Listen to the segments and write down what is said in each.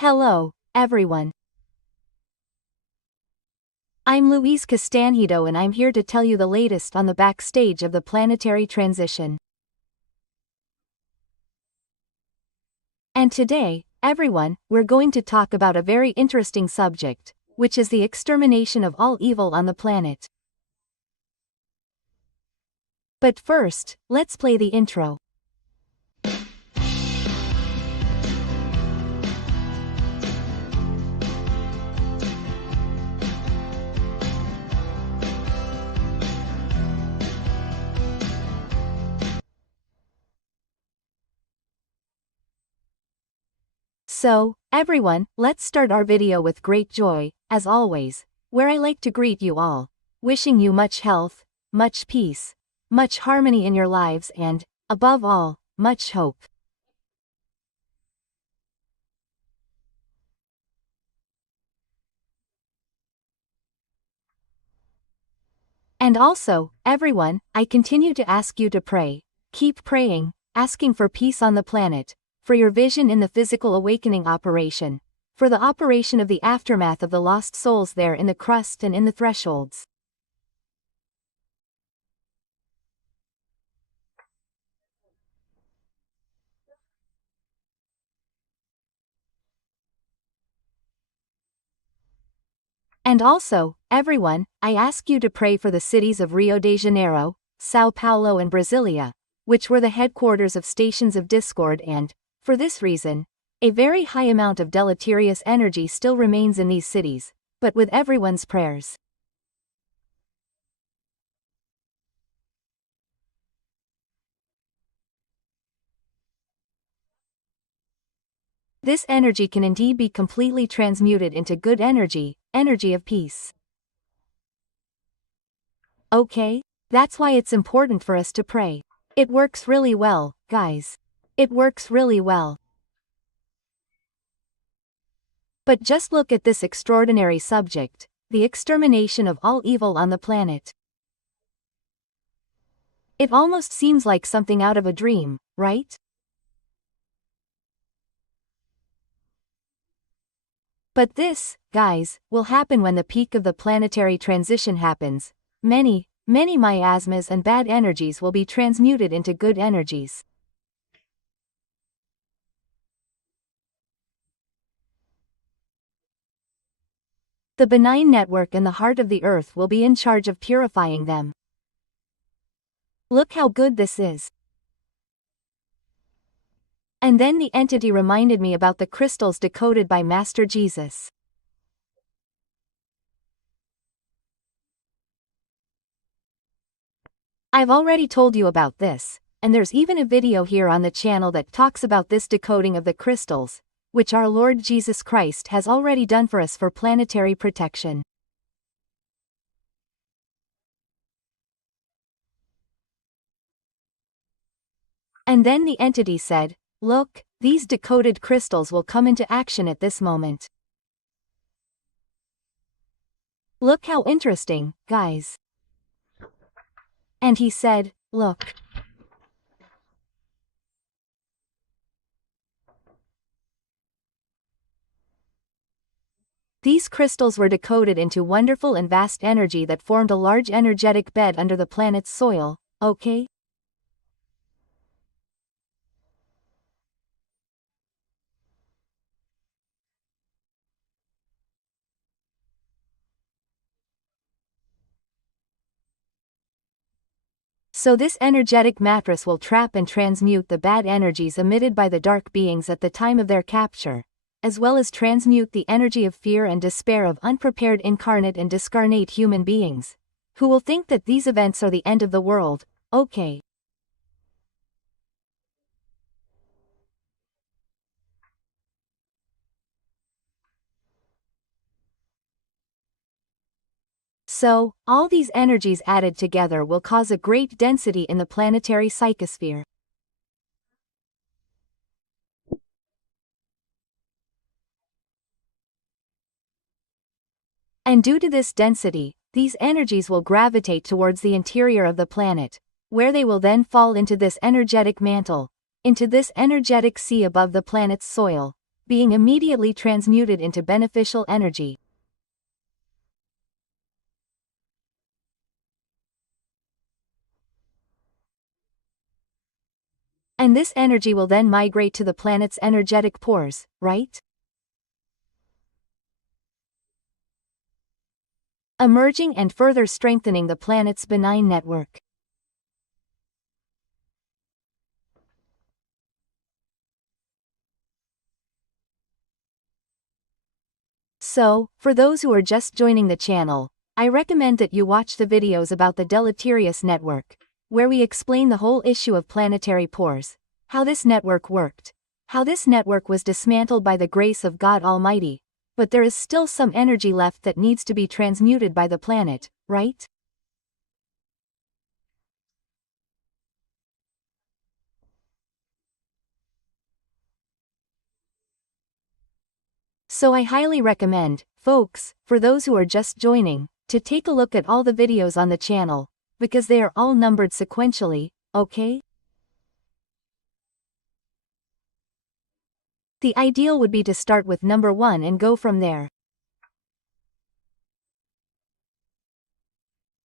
Hello, everyone. I'm Louise Castanhedo and I'm here to tell you the latest on the backstage of the planetary transition. And today, everyone, we're going to talk about a very interesting subject, which is the extermination of all evil on the planet. But first, let's play the intro. So, everyone, let's start our video with great joy, as always, where I like to greet you all, wishing you much health, much peace, much harmony in your lives and, above all, much hope. And also, everyone, I continue to ask you to pray, keep praying, asking for peace on the planet, for your vision in the physical awakening operation, for the operation of the aftermath of the lost souls there in the crust and in the thresholds. And also, everyone, I ask you to pray for the cities of Rio de Janeiro, Sao Paulo and Brasilia, which were the headquarters of stations of discord and, for this reason, a very high amount of deleterious energy still remains in these cities, but with everyone's prayers. This energy can indeed be completely transmuted into good energy, energy of peace. Okay? That's why it's important for us to pray. It works really well, guys. It works really well. But just look at this extraordinary subject, the extermination of all evil on the planet. It almost seems like something out of a dream, right? But this, guys, will happen when the peak of the planetary transition happens. Many miasmas and bad energies will be transmuted into good energies. The benign network and the heart of the earth will be in charge of purifying them. Look how good this is. And then the entity reminded me about the crystals decoded by Master Jesus. I've already told you about this, and there's even a video here on the channel that talks about this decoding of the crystals, which our Lord Jesus Christ has already done for us for planetary protection. And then the entity said, "Look, these decoded crystals will come into action at this moment." Look how interesting, guys. And he said, "Look. These crystals were decoded into wonderful and vast energy that formed a large energetic bed under the planet's soil, okay? So this energetic mattress will trap and transmute the bad energies emitted by the dark beings at the time of their capture, as well as transmute the energy of fear and despair of unprepared incarnate and discarnate human beings, who will think that these events are the end of the world, okay? So, all these energies added together will cause a great density in the planetary psychosphere. And due to this density, these energies will gravitate towards the interior of the planet, where they will then fall into this energetic mantle, into this energetic sea above the planet's soil, being immediately transmuted into beneficial energy. And this energy will then migrate to the planet's energetic pores, right? Emerging and further strengthening the planet's benign network. So, for those who are just joining the channel, I recommend that you watch the videos about the deleterious network, where we explain the whole issue of planetary pores, how this network worked, how this network was dismantled by the grace of God Almighty, but there is still some energy left that needs to be transmuted by the planet, right? So I highly recommend, folks, for those who are just joining, to take a look at all the videos on the channel, because they are all numbered sequentially, okay? The ideal would be to start with number 1 and go from there.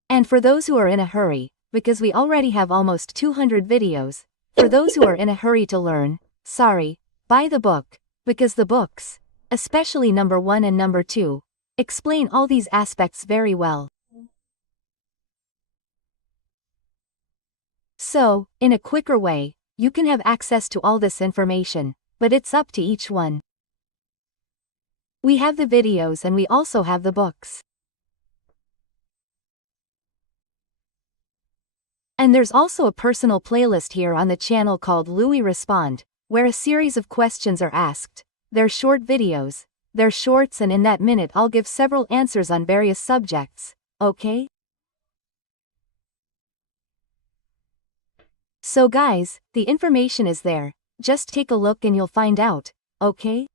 And for those who are in a hurry, because we already have almost 200 videos, for those who are in a hurry to learn, sorry, buy the book, because the books, especially number 1 and number 2, explain all these aspects very well. So, in a quicker way, you can have access to all this information, but it's up to each one. We have the videos and we also have the books. And there's also a personal playlist here on the channel called Louise Respond, where a series of questions are asked. They're short videos, they're shorts, and in that minute I'll give several answers on various subjects, okay? So guys, the information is there, just take a look and you'll find out, okay?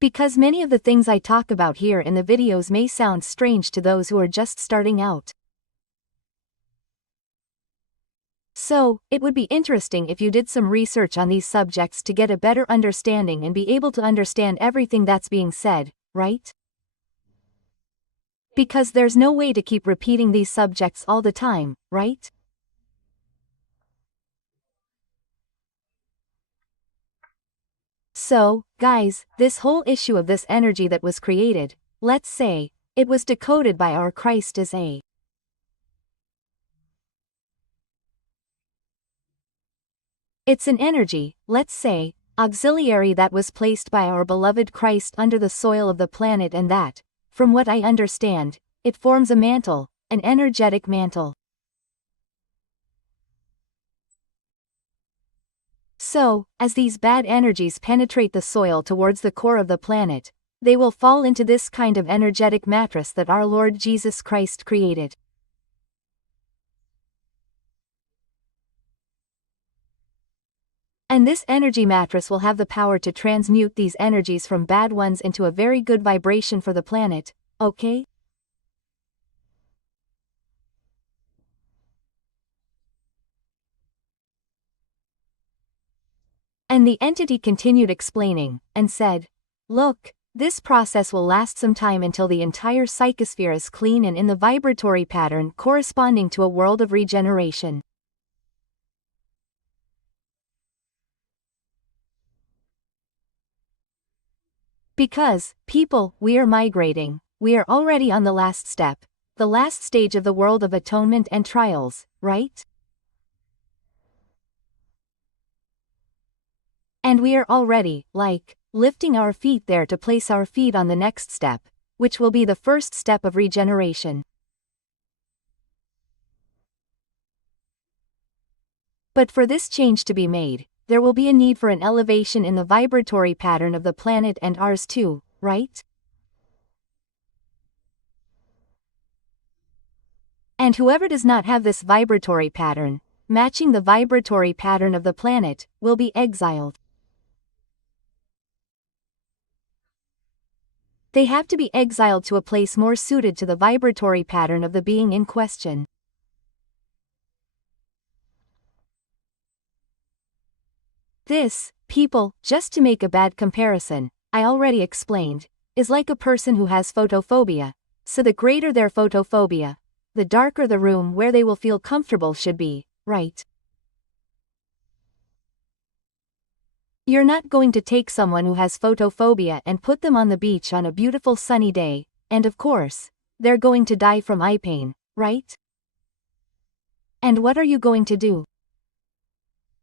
Because many of the things I talk about here in the videos may sound strange to those who are just starting out. So, it would be interesting if you did some research on these subjects to get a better understanding and be able to understand everything that's being said, right? Because there's no way to keep repeating these subjects all the time, right? So, guys, this whole issue of this energy that was created, let's say, it was decoded by our Christ as a It's an energy, let's say, auxiliary that was placed by our beloved Christ under the soil of the planet, and that, from what I understand, it forms a mantle, an energetic mantle. So, as these bad energies penetrate the soil towards the core of the planet, they will fall into this kind of energetic mattress that our Lord Jesus Christ created. And this energy mattress will have the power to transmute these energies from bad ones into a very good vibration for the planet, okay? And the entity continued explaining, and said, look, this process will last some time until the entire psychosphere is clean and in the vibratory pattern corresponding to a world of regeneration. Because, people, we are migrating, we are already on the last step, the last stage of the world of atonement and trials, right? And we are already, like, lifting our feet there to place our feet on the next step, which will be the first step of regeneration. But for this change to be made, there will be a need for an elevation in the vibratory pattern of the planet and ours too, right? And whoever does not have this vibratory pattern, matching the vibratory pattern of the planet, will be exiled. They have to be exiled to a place more suited to the vibratory pattern of the being in question. This, people, just to make a bad comparison, I already explained, is like a person who has photophobia, so the greater their photophobia, the darker the room where they will feel comfortable should be, right? You're not going to take someone who has photophobia and put them on the beach on a beautiful sunny day, and of course, they're going to die from eye pain, right? And what are you going to do?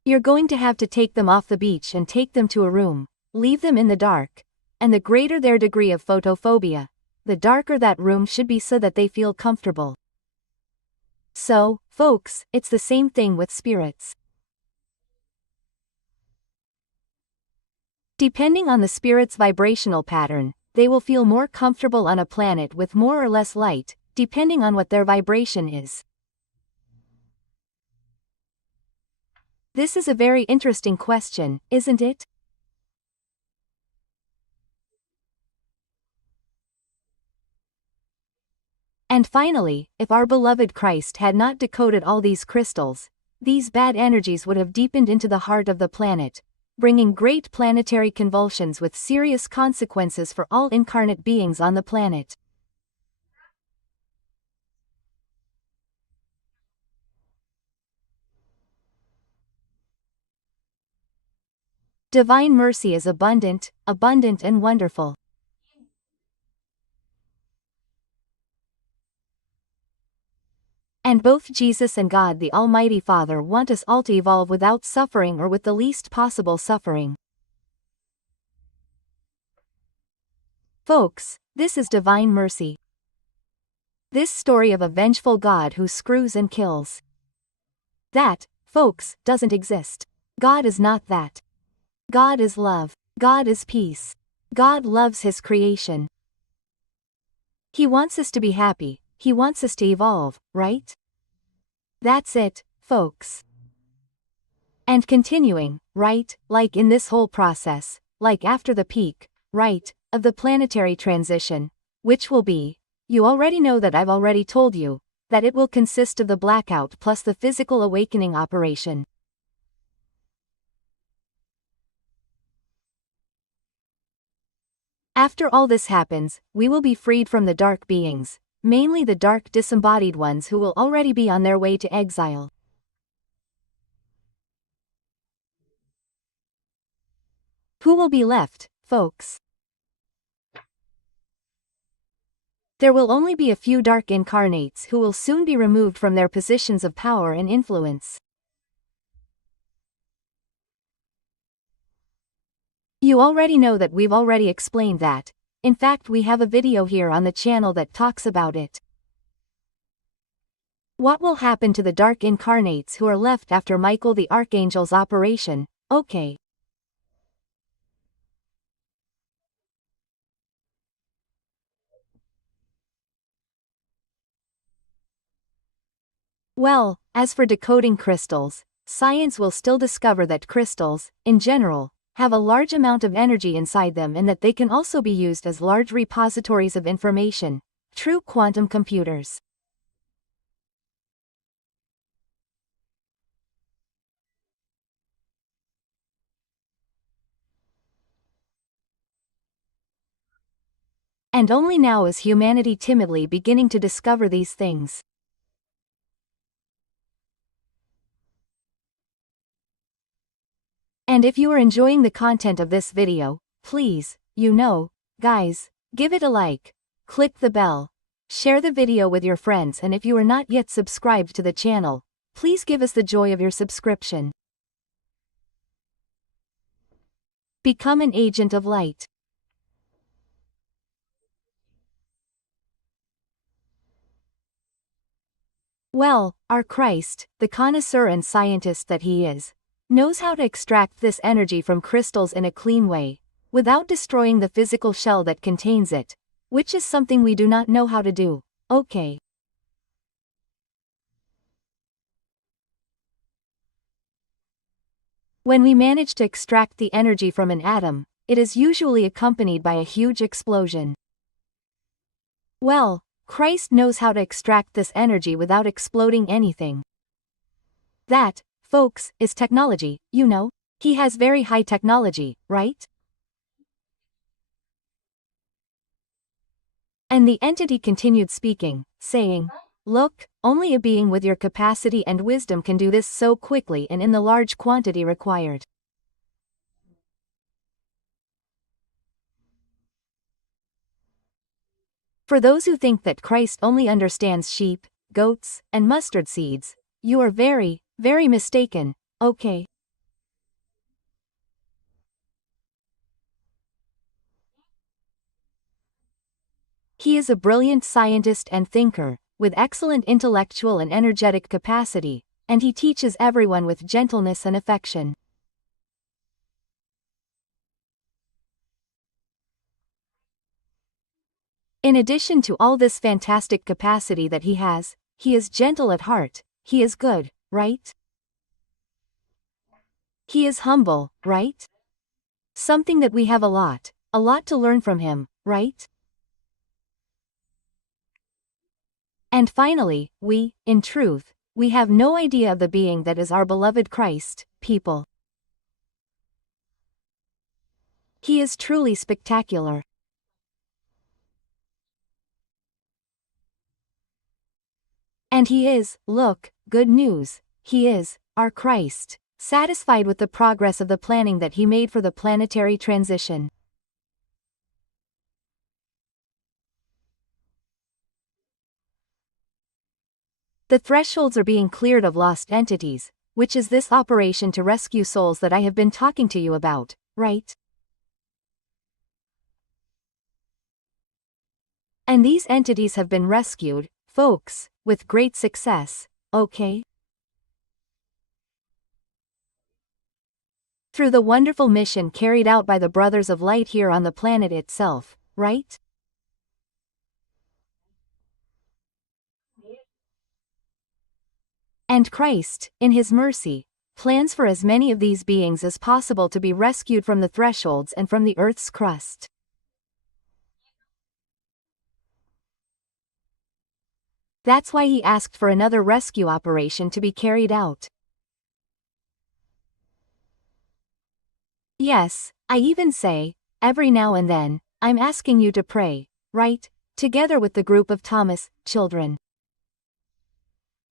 You're going to have to take them off the beach and take them to a room, leave them in the dark, and the greater their degree of photophobia, the darker that room should be so that they feel comfortable. So, folks, it's the same thing with spirits. Depending on the spirit's vibrational pattern, they will feel more comfortable on a planet with more or less light, depending on what their vibration is. This is a very interesting question, isn't it? And finally, if our beloved Christ had not decoded all these crystals, these bad energies would have deepened into the heart of the planet, bringing great planetary convulsions with serious consequences for all incarnate beings on the planet. Divine mercy is abundant, abundant and wonderful. And both Jesus and God the Almighty Father want us all to evolve without suffering or with the least possible suffering. Folks, this is divine mercy. This story of a vengeful God who screws and kills. That, folks, doesn't exist. God is not that. God is love. God is peace. God loves His creation. He wants us to be happy. He wants us to evolve, right? That's it, folks. And continuing, right, like in this whole process, like after the peak, right, of the planetary transition, which will be, you already know that I've already told you, that it will consist of the blackout plus the physical awakening operation. After all this happens, we will be freed from the dark beings, mainly the dark disembodied ones who will already be on their way to exile. Who will be left, folks? There will only be a few dark incarnates who will soon be removed from their positions of power and influence. You already know that we've already explained that. In fact, we have a video here on the channel that talks about it. What will happen to the dark incarnates who are left after Michael the Archangel's operation? Okay. Well, as for decoding crystals, science will still discover that crystals, in general, have a large amount of energy inside them and that they can also be used as large repositories of information, true quantum computers. And only now is humanity timidly beginning to discover these things. And if you are enjoying the content of this video, please, guys, give it a like, click the bell, share the video with your friends, and if you are not yet subscribed to the channel, please give us the joy of your subscription. Become an agent of light. Well, our Christ, the connoisseur and scientist that He is, knows how to extract this energy from crystals in a clean way, without destroying the physical shell that contains it, which is something we do not know how to do, okay. When we manage to extract the energy from an atom, it is usually accompanied by a huge explosion. Well, Christ knows how to extract this energy without exploding anything. That, folks, is technology, He has very high technology, right? And the entity continued speaking, saying, "Look, only a being with your capacity and wisdom can do this so quickly and in the large quantity required." For those who think that Christ only understands sheep, goats, and mustard seeds, you are very, very mistaken, okay? He is a brilliant scientist and thinker, with excellent intellectual and energetic capacity, and he teaches everyone with gentleness and affection. In addition to all this fantastic capacity that he is gentle at heart, he is good, right? He is humble, right? Something that we have a lot to learn from him, right? And finally, in truth, we have no idea of the being that is our beloved Christ, people. He is truly spectacular. And he is, look, good news, he is, our Christ, satisfied with the progress of the planning that he made for the planetary transition. The thresholds are being cleared of lost entities, which is this operation to rescue souls that I have been talking to you about, right? And these entities have been rescued, folks, with great success, okay? Through the wonderful mission carried out by the Brothers of Light here on the planet itself, right? And Christ, in his mercy, plans for as many of these beings as possible to be rescued from the thresholds and from the Earth's crust. That's why he asked for another rescue operation to be carried out. Yes, I even say, every now and then, I'm asking you to pray, right, together with the group of Thomas children.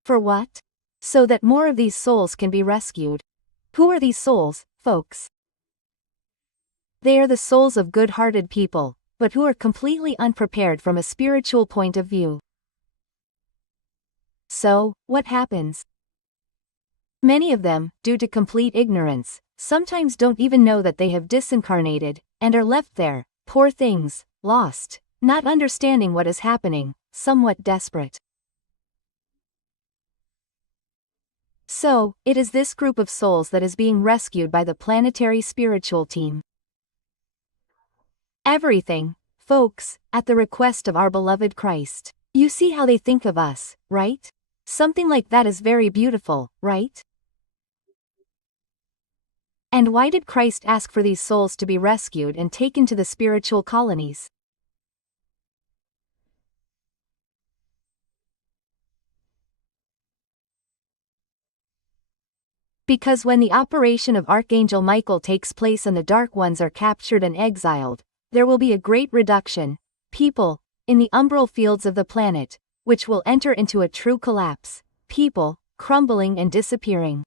For what? So that more of these souls can be rescued. Who are these souls, folks? They are the souls of good-hearted people, but who are completely unprepared from a spiritual point of view. So, what happens? Many of them, due to complete ignorance, sometimes don't even know that they have disincarnated, and are left there, poor things, lost, not understanding what is happening, somewhat desperate. So, it is this group of souls that is being rescued by the planetary spiritual team. Everything, folks, at the request of our beloved Christ. You see how they think of us, right? Something like that is very beautiful, right? And why did Christ ask for these souls to be rescued and taken to the spiritual colonies? Because when the operation of Archangel Michael takes place and the Dark Ones are captured and exiled, there will be a great reduction, people, in the umbral fields of the planet, which will enter into a true collapse, people, crumbling and disappearing.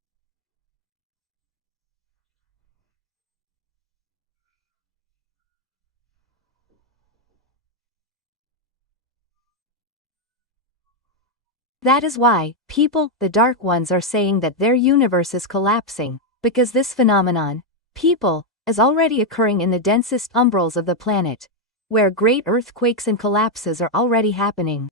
That is why, people, the Dark Ones are saying that their universe is collapsing, because this phenomenon, people, is already occurring in the densest umbrals of the planet, where great earthquakes and collapses are already happening.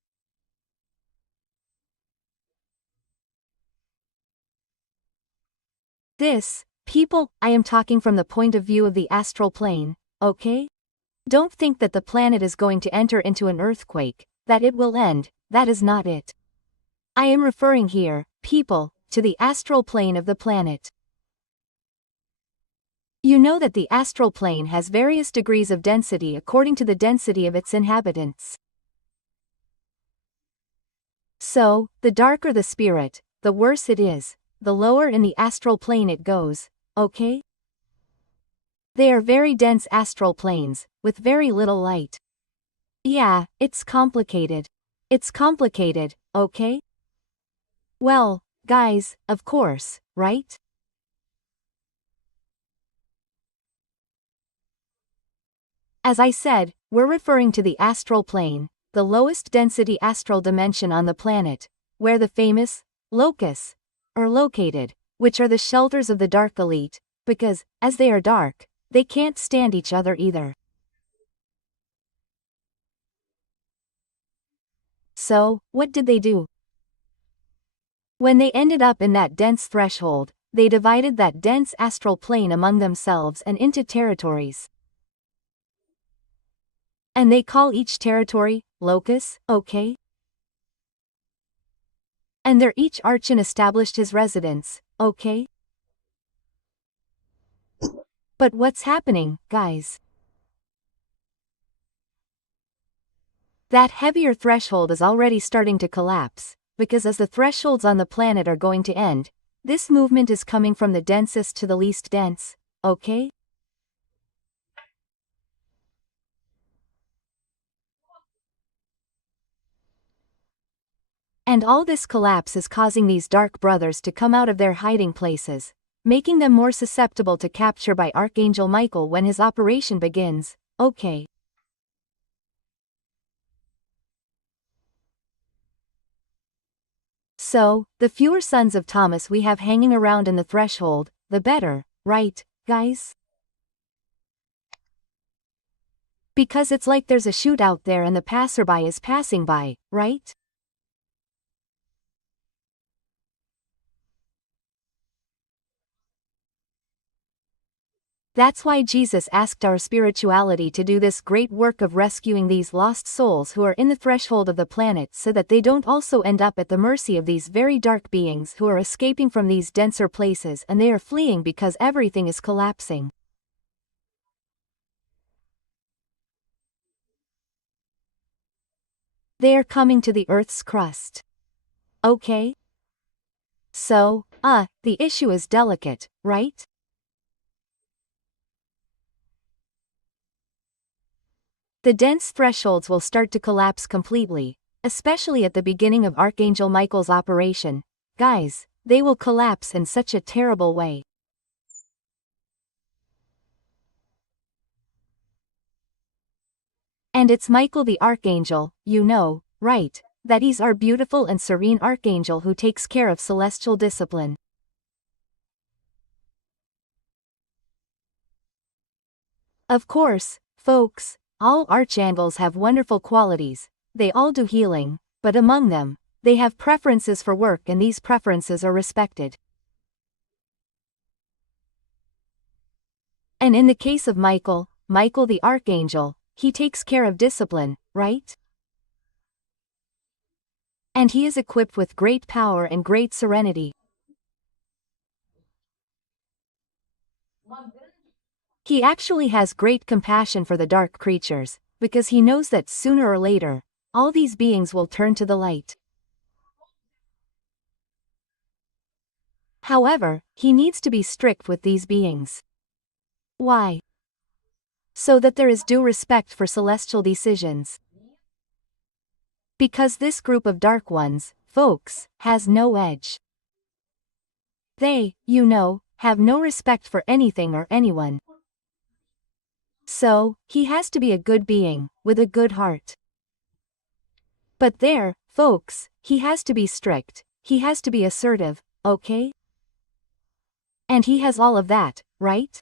This, people, I am talking from the point of view of the astral plane, okay? Don't think that the planet is going to enter into an earthquake, that it will end, that is not it. I am referring here, people, to the astral plane of the planet. You know that the astral plane has various degrees of density according to the density of its inhabitants. So, the darker the spirit, the worse it is, the lower in the astral plane it goes, okay? They are very dense astral planes, with very little light. Yeah, it's complicated. It's complicated, okay? Well, guys, of course, right? As I said, we're referring to the astral plane, the lowest density astral dimension on the planet, where the famous locusts are located, which are the shelters of the dark elite, because, as they are dark, they can't stand each other either. So, what did they do? When they ended up in that dense threshold, they divided that dense astral plane among themselves and into territories. And they call each territory locus, okay? And there each archon established his residence, okay? But what's happening, guys? That heavier threshold is already starting to collapse, because as the thresholds on the planet are going to end, this movement is coming from the densest to the least dense, okay? And all this collapse is causing these dark brothers to come out of their hiding places, making them more susceptible to capture by Archangel Michael when his operation begins, okay? So, the fewer sons of Thomas we have hanging around in the threshold, the better, right, guys? Because it's like there's a chute out there and the passerby is passing by, right? That's why Jesus asked our spirituality to do this great work of rescuing these lost souls who are in the threshold of the planet so that they don't also end up at the mercy of these very dark beings who are escaping from these denser places and they are fleeing because everything is collapsing. They are coming to the Earth's crust. Okay? So, the issue is delicate, right? The dense thresholds will start to collapse completely, especially at the beginning of Archangel Michael's operation. Guys, they will collapse in such a terrible way. And it's Michael the Archangel, you know, right, that he's our beautiful and serene Archangel who takes care of celestial discipline. Of course, folks, all archangels have wonderful qualities, they all do healing, but among them, they have preferences for work and these preferences are respected. And in the case of Michael the Archangel, he takes care of discipline, right? And he is equipped with great power and great serenity. He actually has great compassion for the dark creatures, because he knows that sooner or later, all these beings will turn to the light. However, he needs to be strict with these beings. Why? So that there is due respect for celestial decisions. Because this group of dark ones, folks, has no edge. They, you know, have no respect for anything or anyone. So, he has to be a good being, with a good heart. But there, folks, he has to be strict, he has to be assertive, okay? And he has all of that, right?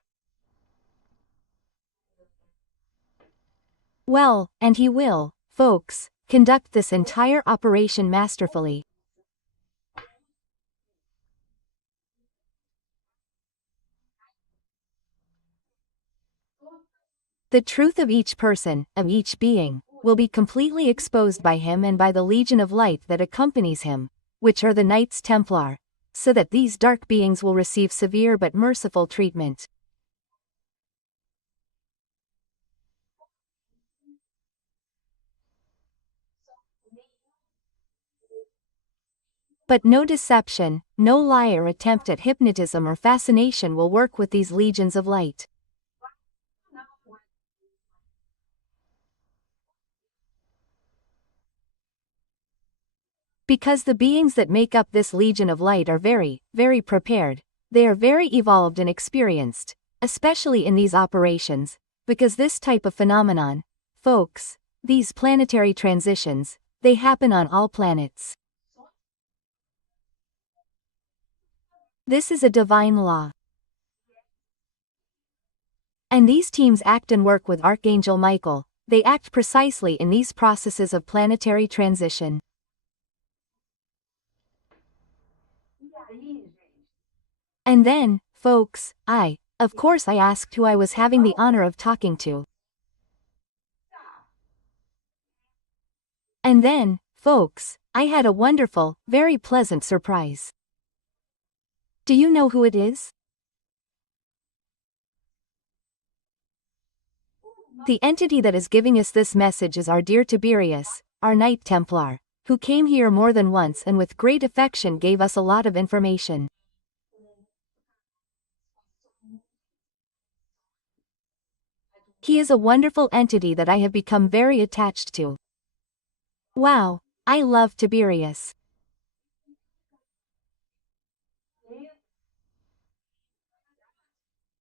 Well, and he will, folks, conduct this entire operation masterfully. The truth of each person, of each being, will be completely exposed by him and by the legion of light that accompanies him, which are the Knights Templar, so that these dark beings will receive severe but merciful treatment. But no deception, no lie or attempt at hypnotism or fascination will work with these legions of light. Because the beings that make up this legion of light are very, very prepared. They are very evolved and experienced, especially in these operations, because this type of phenomenon, folks, these planetary transitions, they happen on all planets. This is a divine law. And these teams act and work with Archangel Michael. They act precisely in these processes of planetary transition. And then, folks, of course I asked who I was having the honor of talking to. And then, folks, I had a wonderful, very pleasant surprise. Do you know who it is? The entity that is giving us this message is our dear Tiberius, our Knight Templar, who came here more than once and with great affection gave us a lot of information. He is a wonderful entity that I have become very attached to. Wow, I love Tiberius.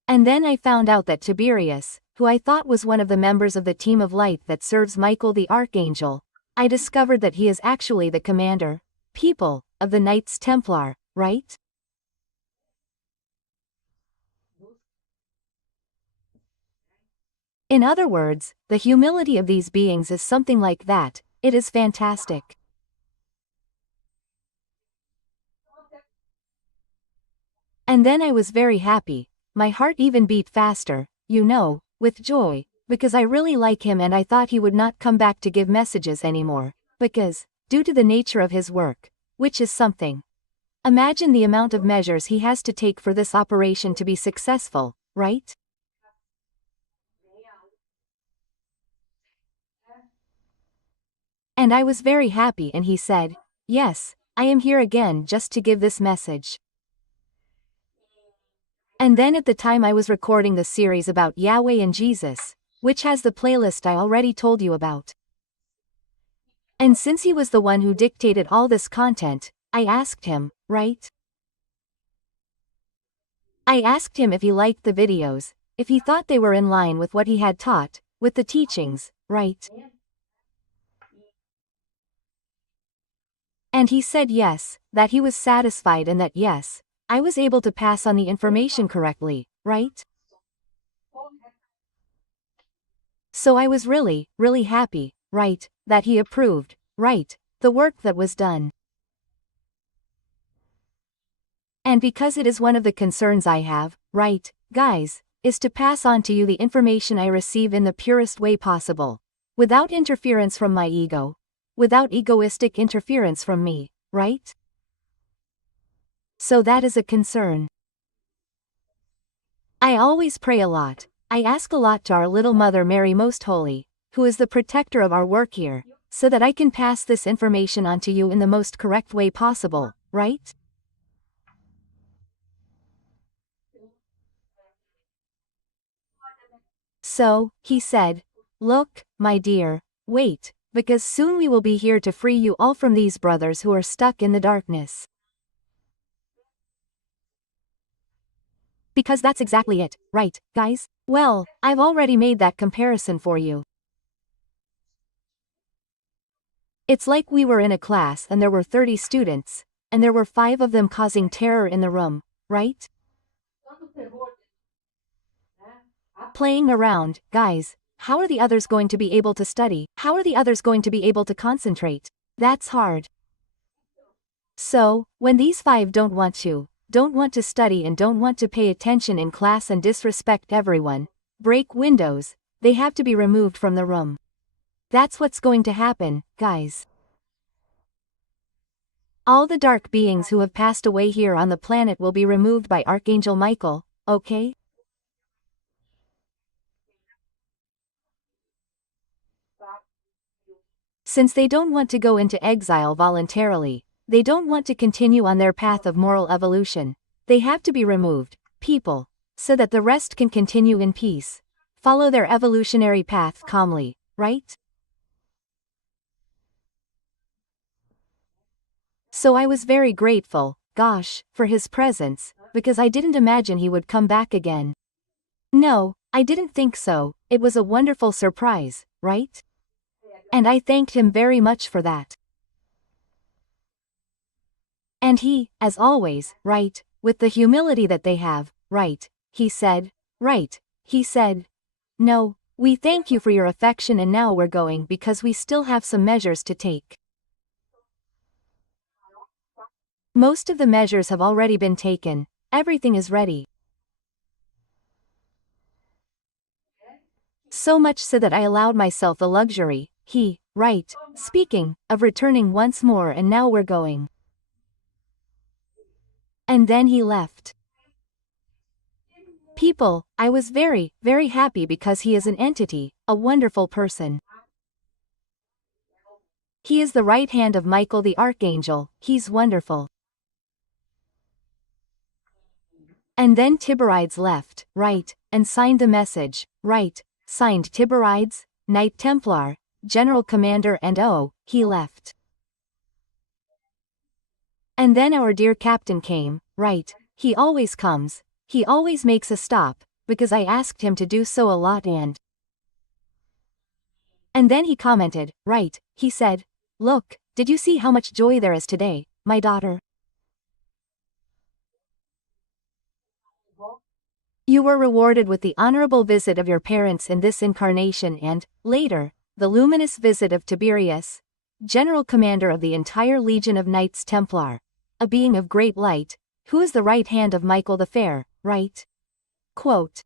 And then I found out that Tiberius, who I thought was one of the members of the team of light that serves Michael the Archangel, I discovered that he is actually the commander, people, of the Knights Templar, right? In other words, the humility of these beings is something like that. It is fantastic. And then I was very happy. My heart even beat faster, with joy, because I really like him and I thought he would not come back to give messages anymore, because, due to the nature of his work, which is something. Imagine the amount of measures he has to take for this operation to be successful, right? And I was very happy and he said, yes, I am here again just to give this message. And then at the time I was recording the series about Yahweh and Jesus, which has the playlist I already told you about. And since he was the one who dictated all this content, I asked him, right? I asked him if he liked the videos, if he thought they were in line with what he had taught, with the teachings, right? And he said yes, that he was satisfied and that yes, I was able to pass on the information correctly, right? So I was really, really happy, right, that he approved, right, the work that was done. And because it is one of the concerns I have, right, guys, is to pass on to you the information I receive in the purest way possible, without interference from my ego, without egoistic interference from me, right? So that is a concern. I always pray a lot. I ask a lot to our little Mother Mary Most Holy, who is the protector of our work here, so that I can pass this information on to you in the most correct way possible, right? So, he said, look, my dear, wait, because soon we will be here to free you all from these brothers who are stuck in the darkness. Because that's exactly it, right, guys? Well, I've already made that comparison for you. It's like we were in a class and there were 30 students, and there were 5 of them causing terror in the room, right? Playing around, guys, how are the others going to be able to study? How are the others going to be able to concentrate? That's hard. So, when these 5 don't want to study and don't want to pay attention in class and disrespect everyone, break windows, they have to be removed from the room. That's what's going to happen, guys. All the dark beings who have passed away here on the planet will be removed by Archangel Michael, okay? Since they don't want to go into exile voluntarily, they don't want to continue on their path of moral evolution, they have to be removed, people, so that the rest can continue in peace, follow their evolutionary path calmly, right? So I was very grateful, gosh, for his presence, because I didn't imagine he would come back again. No, I didn't think so. It was a wonderful surprise, right? And I thanked him very much for that. And he, as always, right, with the humility that they have, right, he said, no, we thank you for your affection and now we're going because we still have some measures to take. Most of the measures have already been taken, everything is ready. So much so that I allowed myself the luxury, speaking, of returning once more and now we're going. And then he left. People, I was very, very happy because he is an entity, a wonderful person. He is the right hand of Michael the Archangel, he's wonderful. And then Tiberides left, and signed the message, signed Tiberides, Knight Templar, General Commander and he left. And then our dear captain came, he always comes, he always makes a stop, because I asked him to do so a lot and then he commented, he said, look, did you see how much joy there is today, my daughter? You were rewarded with the honorable visit of your parents in this incarnation and, later, the luminous visit of Tiberius, General Commander of the entire Legion of Knights Templar, a being of great light, who is the right hand of Michael the Fair, Quote.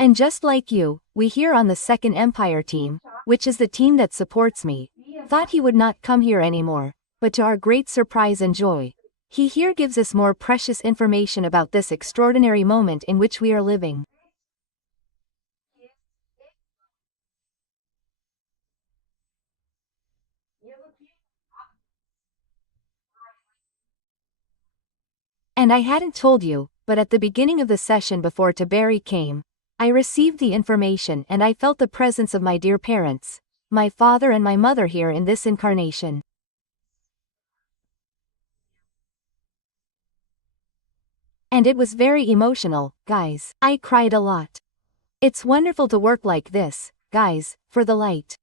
And just like you, we here on the Second Empire team, which is the team that supports me, thought he would not come here anymore, but to our great surprise and joy, he here gives us more precious information about this extraordinary moment in which we are living. And I hadn't told you, but at the beginning of the session before Tiberi came, I received the information and I felt the presence of my dear parents, my father and my mother here in this incarnation. And it was very emotional, guys. I cried a lot. It's wonderful to work like this, guys, for the light.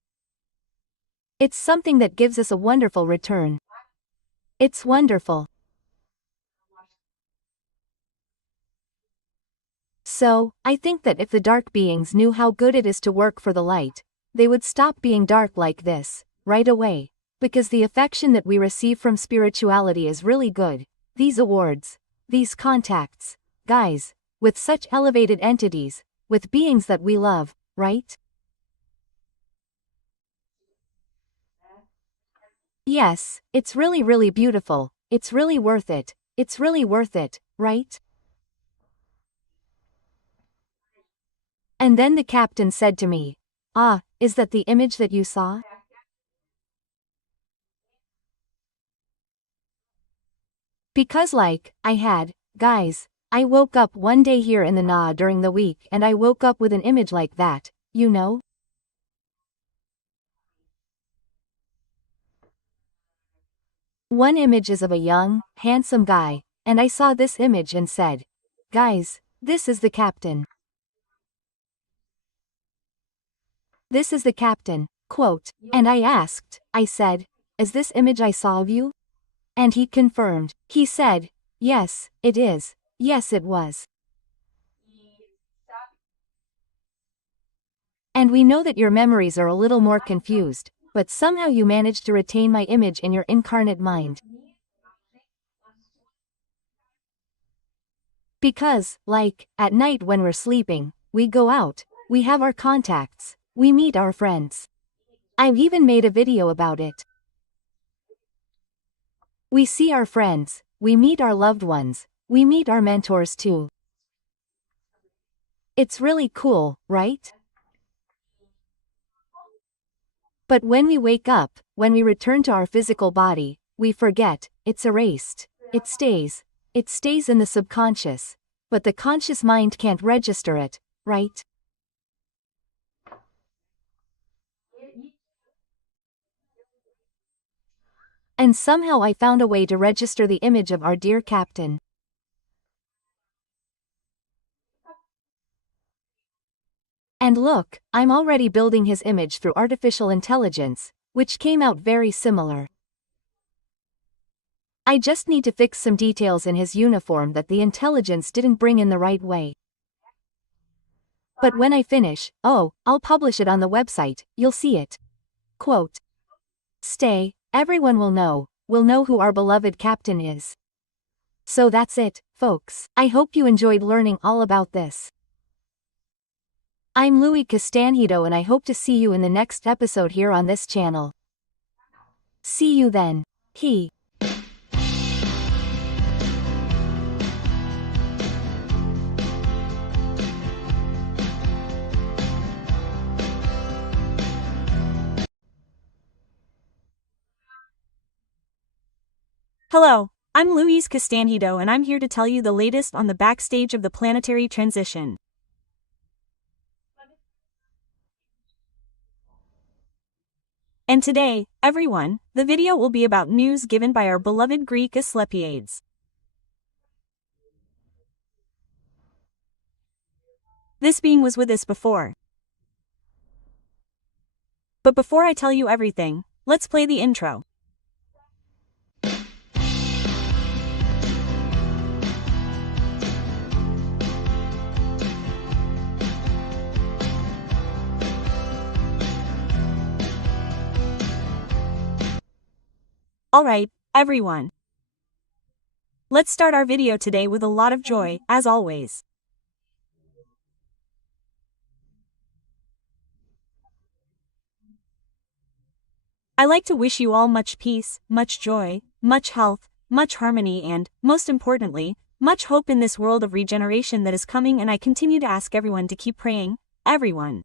It's something that gives us a wonderful return. It's wonderful. So, I think that if the dark beings knew how good it is to work for the light, they would stop being dark like this, right away, because the affection that we receive from spirituality is really good, these awards, these contacts, guys, with such elevated entities, with beings that we love, right? Yes, it's really really beautiful, it's really worth it, right? And then the captain said to me, is that the image that you saw? Because guys, I woke up one day here in the Na during the week and I woke up with an image like that, you know? One image is of a young, handsome guy, and I saw this image and said, guys, this is the captain. This is the captain, quote, and I said, is this image I saw of you? And he confirmed, he said, yes, it is, yes it was. And we know that your memories are a little more confused, but somehow you managed to retain my image in your incarnate mind. Because, at night when we're sleeping, we go out, we have our contacts, we meet our friends. I've even made a video about it. We see our friends, we meet our loved ones, we meet our mentors too. It's really cool, right? But when we wake up, when we return to our physical body, we forget, it's erased. It stays in the subconscious. but the conscious mind can't register it, right? And somehow I found a way to register the image of our dear captain. And look, I'm already building his image through artificial intelligence, which came out very similar. I just need to fix some details in his uniform that the intelligence didn't bring in the right way. But when I finish, I'll publish it on the website, you'll see it. Quote. Stay, everyone will know who our beloved captain is. So that's it, folks. I hope you enjoyed learning all about this. I'm Louise Castanhedo and I hope to see you in the next episode here on this channel. See you then. Hello, I'm Louise Castanhedo and I'm here to tell you the latest on the backstage of the planetary transition. And today, everyone, the video will be about news given by our beloved Greek Asclepiades. This being was with us before. But before I tell you everything, let's play the intro. Alright, everyone. Let's start our video today with a lot of joy, as always. I like to wish you all much peace, much joy, much health, much harmony and, most importantly, much hope in this world of regeneration that is coming, and I continue to ask everyone to keep praying, everyone.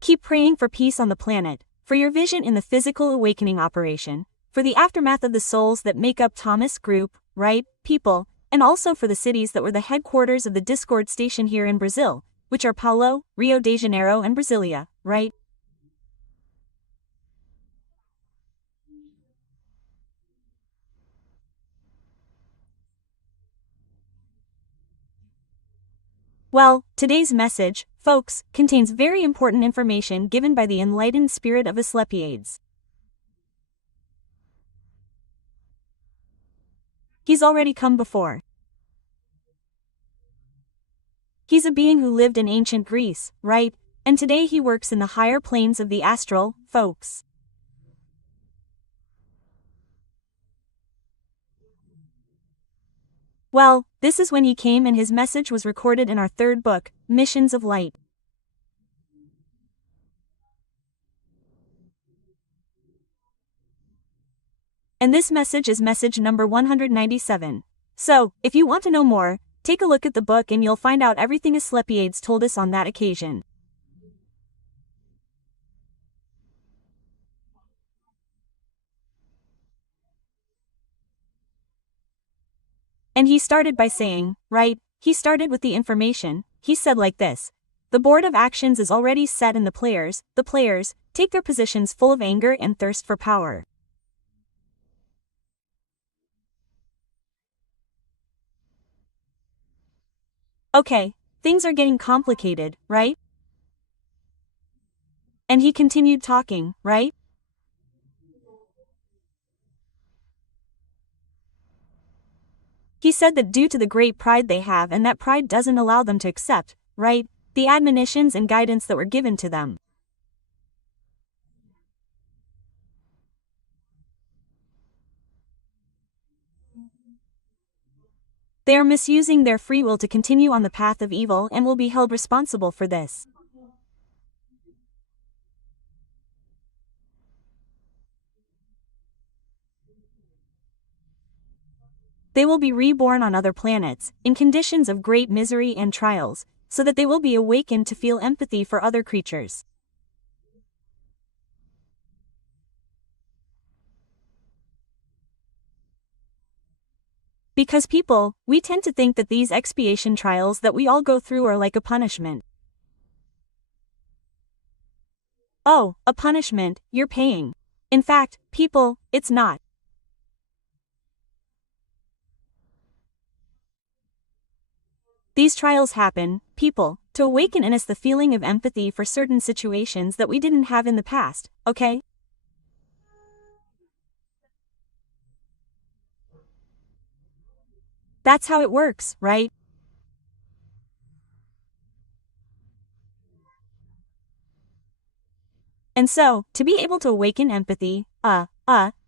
Keep praying for peace on the planet, for your vision in the physical awakening operation, for the aftermath of the souls that make up Thomas Group, right, people, and also for the cities that were the headquarters of the Discord station here in Brazil, which are Paulo, Rio de Janeiro and Brasilia, right? Well, today's message, folks, contains very important information given by the enlightened spirit of Asclepiades. He's already come before. He's a being who lived in ancient Greece, right? And today he works in the higher planes of the astral, folks. Well, this is when he came and his message was recorded in our third book, Missions of Light. And this message is message number 197. So, if you want to know more, take a look at the book and you'll find out everything Asclepiades told us on that occasion. And he started by saying, right, he started with the information, he said like this. The board of actions is already set and the players, take their positions full of anger and thirst for power. Okay, things are getting complicated, right? And he continued talking, right? He said that due to the great pride they have and that pride doesn't allow them to accept, right, the admonitions and guidance that were given to them. They are misusing their free will to continue on the path of evil and will be held responsible for this. They will be reborn on other planets, in conditions of great misery and trials, so that they will be awakened to feel empathy for other creatures. Because people, we tend to think that these expiation trials that we all go through are like a punishment. Oh, a punishment, you're paying. In fact, people, it's not. These trials happen, people, to awaken in us the feeling of empathy for certain situations that we didn't have in the past, okay? That's how it works, right? And so, to be able to awaken empathy,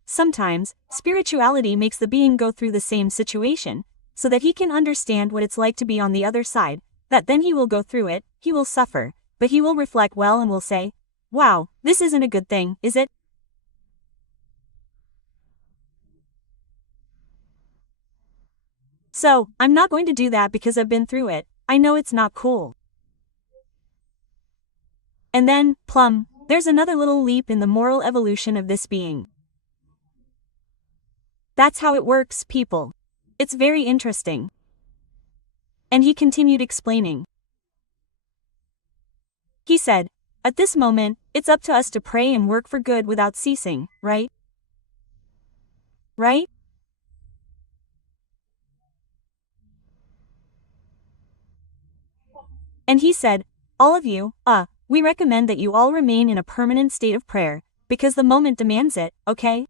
sometimes, spirituality makes the being go through the same situation, so that he can understand what it's like to be on the other side, that then he will go through it, he will suffer, but he will reflect well and will say, wow, this isn't a good thing, is it? So, I'm not going to do that because I've been through it, I know it's not cool. And then, plum, there's another little leap in the moral evolution of this being. That's how it works, people. It's very interesting. And he continued explaining. He said, at this moment, it's up to us to pray and work for good without ceasing, right? Right? And he said, all of you, we recommend that you all remain in a permanent state of prayer, because the moment demands it, okay?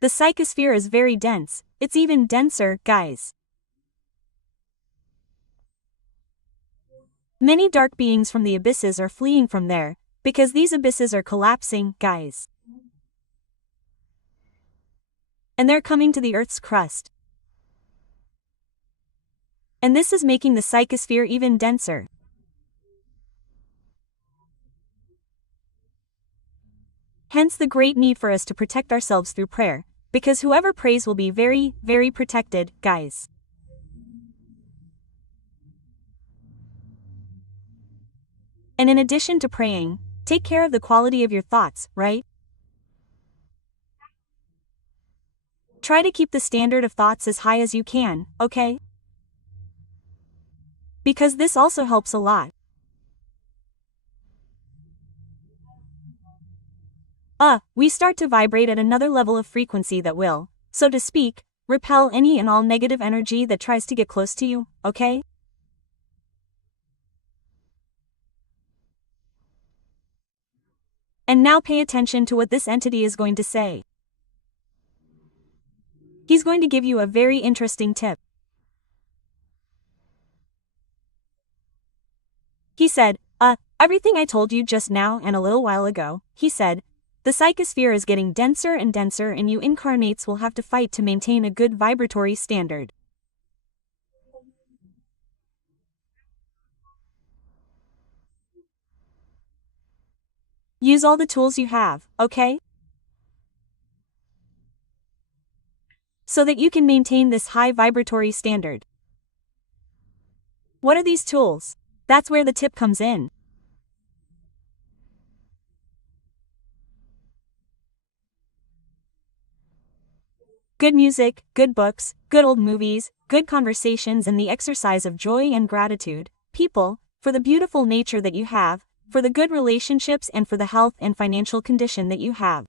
The psychosphere is very dense, it's even denser, guys. Many dark beings from the abysses are fleeing from there, because these abysses are collapsing, guys. And they're coming to the Earth's crust. And this is making the psychosphere even denser. Hence the great need for us to protect ourselves through prayer, because whoever prays will be very, very protected, guys. And in addition to praying, take care of the quality of your thoughts, right? Try to keep the standard of thoughts as high as you can, okay? Because this also helps a lot. We start to vibrate at another level of frequency that will, so to speak, repel any and all negative energy that tries to get close to you, okay? And now pay attention to what this entity is going to say. He's going to give you a very interesting tip. He said, everything I told you just now and a little while ago, he said, the psychosphere is getting denser and denser and you incarnates will have to fight to maintain a good vibratory standard. Use all the tools you have, okay? So that you can maintain this high vibratory standard. What are these tools? That's where the tip comes in. Good music, good books, good old movies, good conversations and the exercise of joy and gratitude, people, for the beautiful nature that you have, for the good relationships and for the health and financial condition that you have.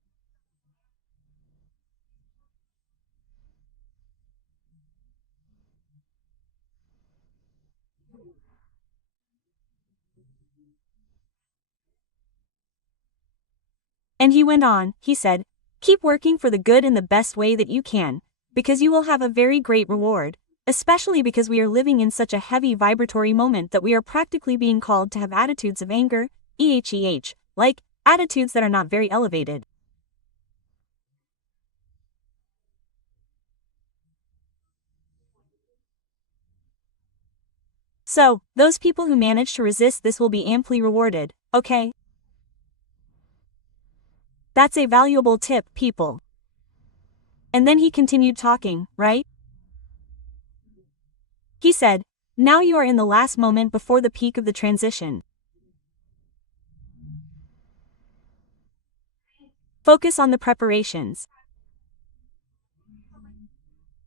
And he went on, he said, keep working for the good in the best way that you can, because you will have a very great reward, especially because we are living in such a heavy vibratory moment that we are practically being called to have attitudes of anger, like, attitudes that are not very elevated. So, those people who manage to resist this will be amply rewarded, okay? That's a valuable tip, people. And then he continued talking, right? He said, now you are in the last moment before the peak of the transition. Focus on the preparations.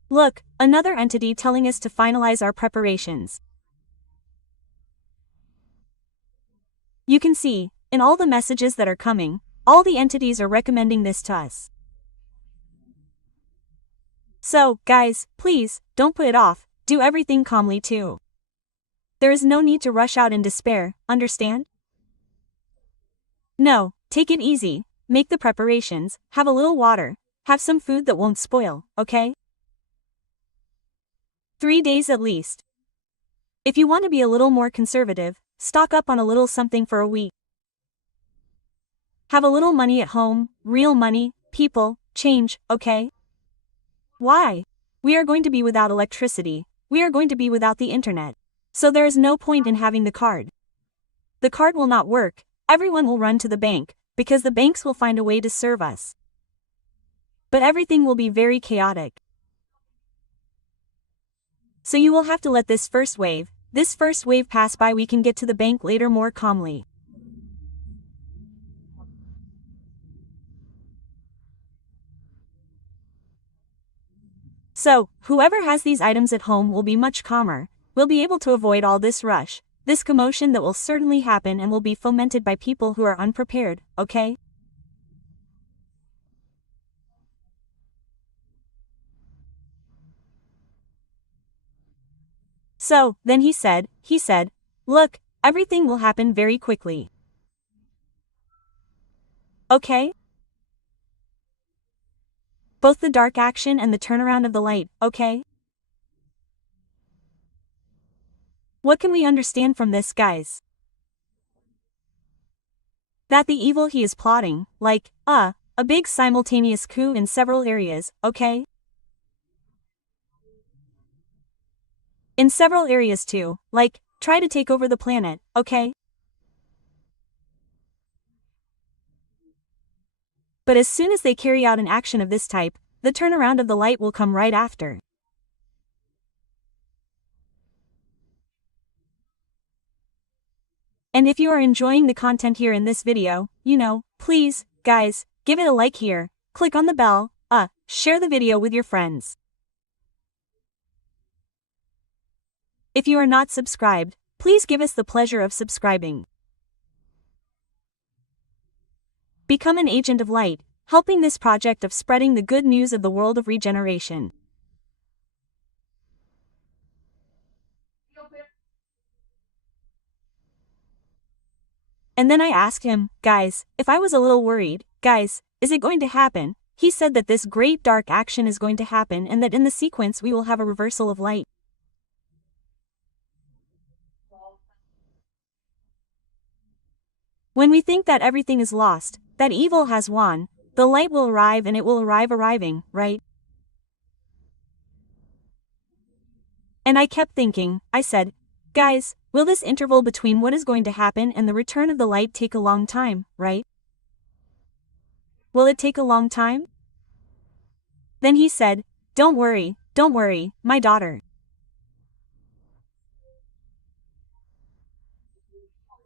Look, another entity telling us to finalize our preparations. You can see, in all the messages that are coming, all the entities are recommending this to us. So, guys, please, don't put it off, do everything calmly too. There is no need to rush out in despair, understand? No, take it easy, make the preparations, have a little water, have some food that won't spoil, okay? 3 days at least. If you want to be a little more conservative, stock up on a little something for a week. Have a little money at home, real money, people, change, okay? Why? We are going to be without electricity, we are going to be without the internet. So there is no point in having the card. The card will not work, everyone will run to the bank, because the banks will find a way to serve us. But everything will be very chaotic. So you will have to let this first wave pass by. We can get to the bank later more calmly. So, whoever has these items at home will be much calmer, will be able to avoid all this rush, this commotion that will certainly happen and will be fomented by people who are unprepared, okay? So, then he said, look, everything will happen very quickly. Okay? Both the dark action and the turnaround of the light, okay? What can we understand from this, guys? That the evil he is plotting, like, a big simultaneous coup in several areas, okay? In several areas too, like, try to take over the planet, okay? But as soon as they carry out an action of this type, the turnaround of the light will come right after. And if you are enjoying the content here in this video, please, guys, give it a like here, click on the bell, share the video with your friends. If you are not subscribed, please give us the pleasure of subscribing. Become an agent of light, helping this project of spreading the good news of the world of regeneration. And then I asked him, guys, if I was a little worried, guys, is it going to happen? He said that this great dark action is going to happen and that in the sequence we will have a reversal of light. When we think that everything is lost, that evil has won, the light will arrive and it will arriving, right? And I kept thinking, I said, guys, will this interval between what is going to happen and the return of the light take a long time, right? Will it take a long time? Then he said, don't worry, my daughter.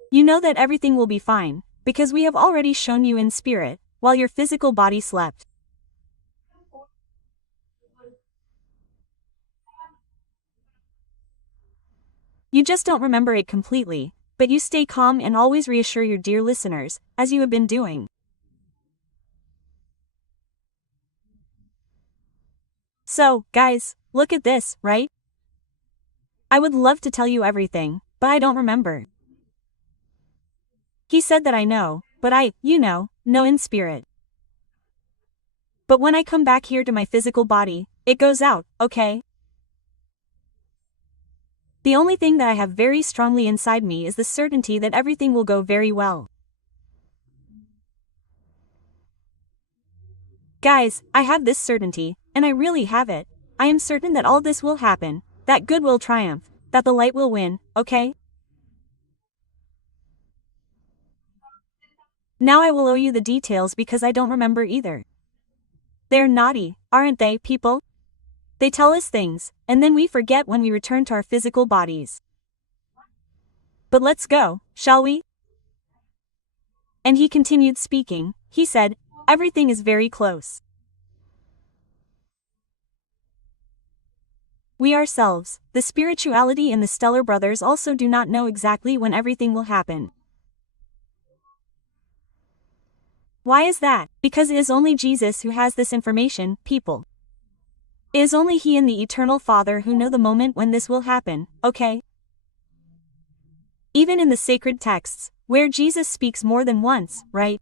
You know that everything will be fine, because we have already shown you in spirit, while your physical body slept. You just don't remember it completely, but you stay calm and always reassure your dear listeners, as you have been doing. So, guys, look at this, right? I would love to tell you everything, but I don't remember. He said that I know, but I, know in spirit. But when I come back here to my physical body, it goes out, okay? The only thing that I have very strongly inside me is the certainty that everything will go very well. Guys, I have this certainty, and I really have it. I am certain that all this will happen, that good will triumph, that the light will win, okay? Now I will owe you the details because I don't remember either. They're naughty, aren't they, people? They tell us things, and then we forget when we return to our physical bodies. But let's go, shall we? And he continued speaking. He said, everything is very close. We ourselves, the spirituality and the stellar brothers also do not know exactly when everything will happen. Why is that? Because it is only Jesus who has this information, people. It is only He and the Eternal Father who know the moment when this will happen, okay? Even in the sacred texts, where Jesus speaks more than once, right?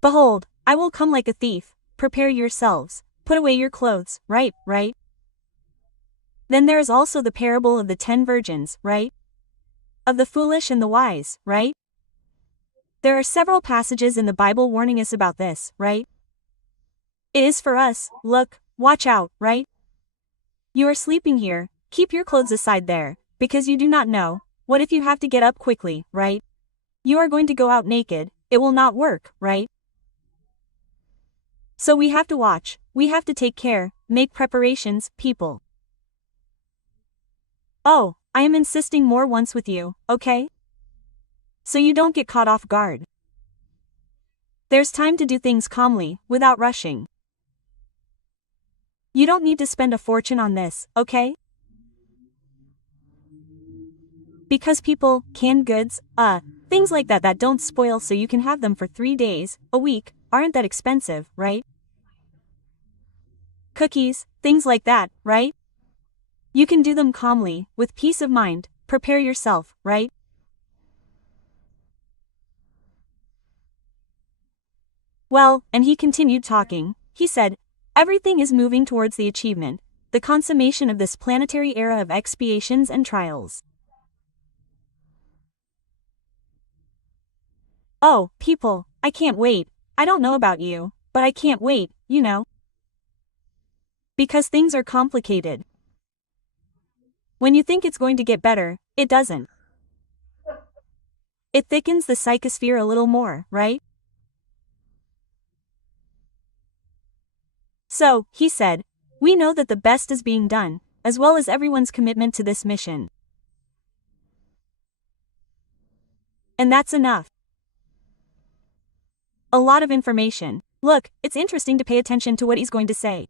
Behold, I will come like a thief, prepare yourselves, put away your clothes, right? Then there is also the parable of the 10 virgins, right? Of the foolish and the wise, right? There are several passages in the Bible warning us about this, right? It is for us, look, watch out, right? You are sleeping here, keep your clothes aside there, because you do not know, what if you have to get up quickly, right? You are going to go out naked, it will not work, right? So we have to watch, we have to take care, make preparations, people. Oh, I am insisting more once with you, okay? So you don't get caught off guard. There's time to do things calmly, without rushing. You don't need to spend a fortune on this, okay? Because people, canned goods, things like that don't spoil so you can have them for 3 days, a week, aren't that expensive, right? Cookies, things like that, right? You can do them calmly, with peace of mind, prepare yourself, right? Well, and he continued talking, he said, everything is moving towards the achievement, the consummation of this planetary era of expiations and trials. Oh, people, I can't wait, I don't know about you, but I can't wait, you know. Because things are complicated. When you think it's going to get better, it doesn't. It thickens the psychosphere a little more, right? So, he said, we know that the best is being done, as well as everyone's commitment to this mission. And that's enough. A lot of information. Look, it's interesting to pay attention to what he's going to say.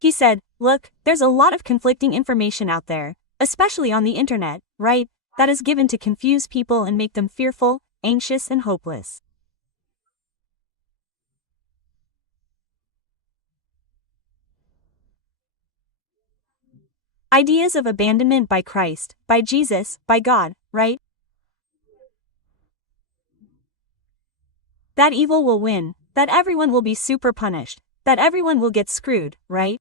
He said, look, there's a lot of conflicting information out there, especially on the internet, right? That is given to confuse people and make them fearful, anxious and hopeless. Ideas of abandonment by Christ, by Jesus, by God, right? That evil will win, that everyone will be super punished, that everyone will get screwed, right?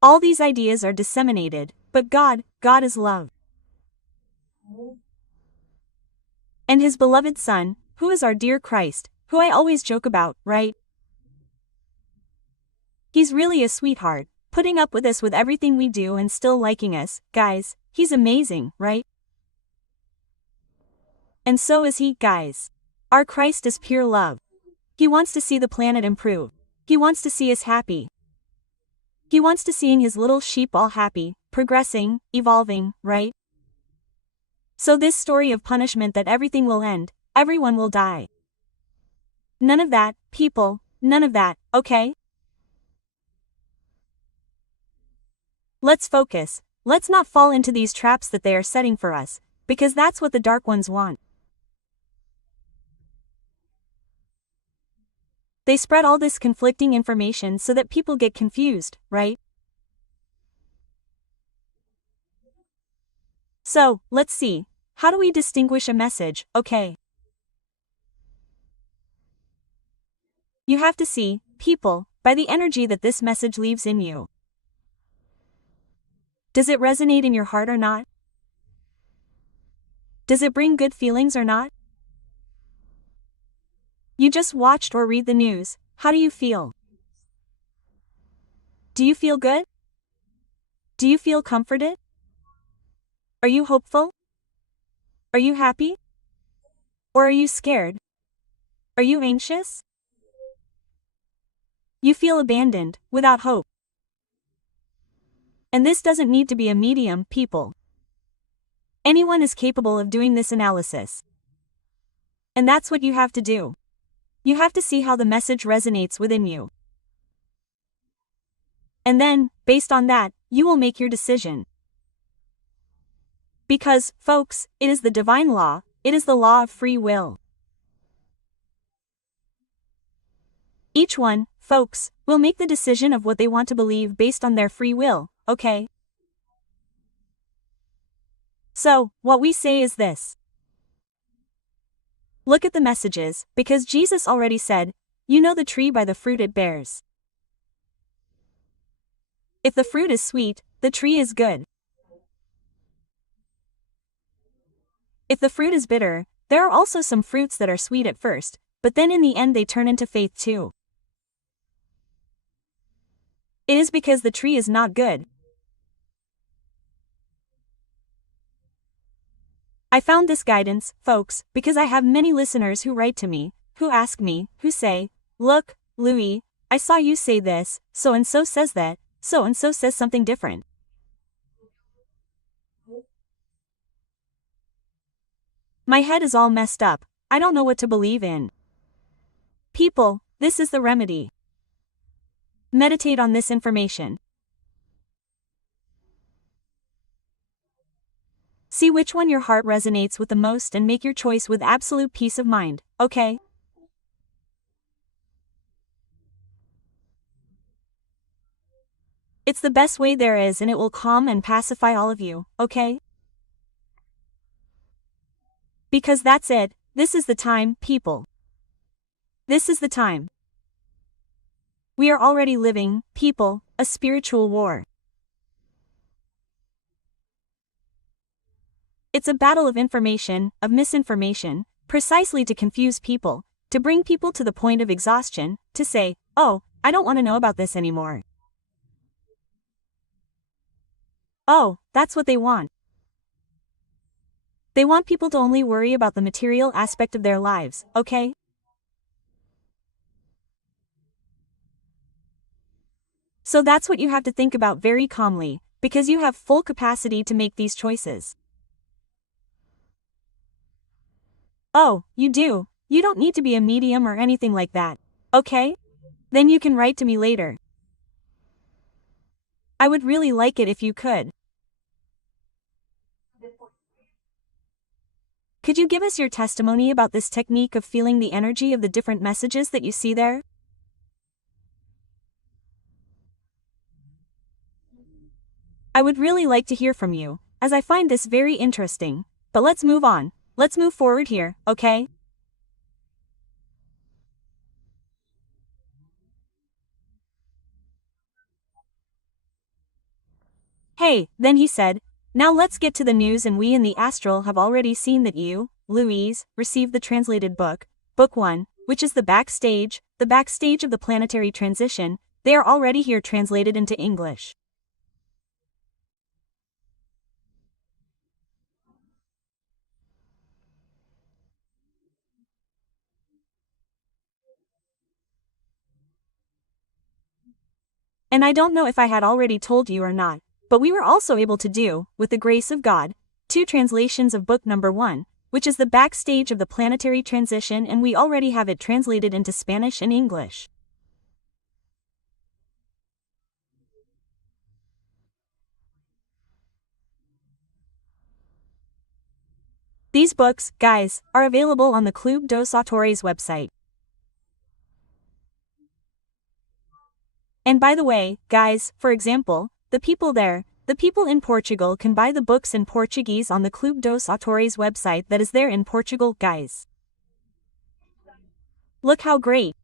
All these ideas are disseminated, but God is love. And His beloved Son, who is our dear Christ, who I always joke about, right? He's really a sweetheart, putting up with us with everything we do and still liking us, guys, He's amazing, right? And so is He, guys. Our Christ is pure love. He wants to see the planet improve. He wants to see us happy. He wants to seeing His little sheep all happy, progressing, evolving, right? So this story of punishment that everything will end, everyone will die. None of that, people, none of that, okay? Let's focus, let's not fall into these traps that they are setting for us, because that's what the dark ones want. They spread all this conflicting information so that people get confused, right? So, let's see. How do we distinguish a message, okay? You have to see, people, by the energy that this message leaves in you. Does it resonate in your heart or not? Does it bring good feelings or not? You just watched or read the news, how do you feel? Do you feel good? Do you feel comforted? Are you hopeful? Are you happy? Or are you scared? Are you anxious? You feel abandoned, without hope. And this doesn't need to be a medium, people. Anyone is capable of doing this analysis. And that's what you have to do. You have to see how the message resonates within you. And then, based on that, you will make your decision. Because, folks, it is the divine law, it is the law of free will. Each one, folks, will make the decision of what they want to believe based on their free will, okay? So, what we say is this. Look at the messages, because Jesus already said, you know the tree by the fruit it bears. If the fruit is sweet, the tree is good. If the fruit is bitter, there are also some fruits that are sweet at first, but then in the end they turn into faith too. It is because the tree is not good. I found this guidance, folks, because I have many listeners who write to me, who ask me, who say, look, Louis, I saw you say this, so-and-so says that, so-and-so says something different. My head is all messed up, I don't know what to believe in. People, this is the remedy. Meditate on this information. See which one your heart resonates with the most and make your choice with absolute peace of mind, okay? It's the best way there is and it will calm and pacify all of you, okay? Because that's it, this is the time, people. This is the time. We are already living, people, a spiritual war. It's a battle of information, of misinformation, precisely to confuse people, to bring people to the point of exhaustion, to say, oh, I don't want to know about this anymore. Oh, that's what they want. They want people to only worry about the material aspect of their lives, okay? So that's what you have to think about very calmly, because you have full capacity to make these choices. Oh, you do. You don't need to be a medium or anything like that, okay? Then you can write to me later. I would really like it if you could. Could you give us your testimony about this technique of feeling the energy of the different messages that you see there? I would really like to hear from you, as I find this very interesting. But let's move on. Let's move forward here, okay? Hey, then he said, now let's get to the news, and we in the astral have already seen that you, Louise, received the translated book, Book 1, which is the backstage of the planetary transition. They are already here translated into English. And I don't know if I had already told you or not, but we were also able to do, with the grace of God, 2 translations of book number 1, which is the backstage of the planetary transition, and we already have it translated into Spanish and English. These books, guys, are available on the Club dos Autores website. And by the way, guys, for example, the people in Portugal can buy the books in Portuguese on the Club dos Autores website that is there in Portugal, guys. Look how great.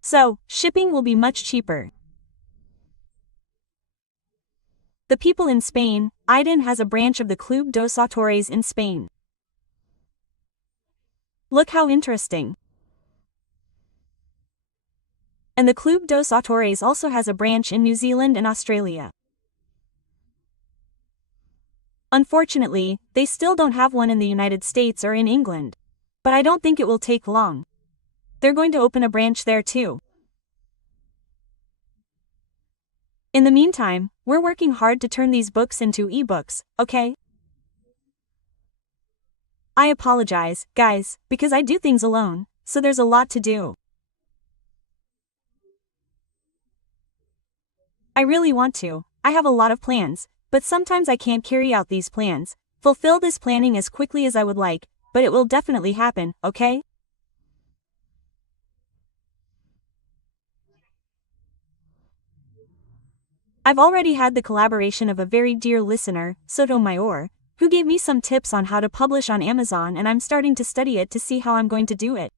So, shipping will be much cheaper. The people in Spain, Aiden has a branch of the Club dos Autores in Spain. Look how interesting. And the Club dos Autores also has a branch in New Zealand and Australia. Unfortunately, they still don't have one in the United States or in England. But I don't think it will take long. They're going to open a branch there too. In the meantime, we're working hard to turn these books into ebooks, okay? I apologize, guys, because I do things alone, so there's a lot to do. I really want to. I have a lot of plans, but sometimes I can't carry out these plans, fulfill this planning as quickly as I would like, but it will definitely happen, okay? I've already had the collaboration of a very dear listener, Sotomayor, who gave me some tips on how to publish on Amazon, and I'm starting to study it to see how I'm going to do it.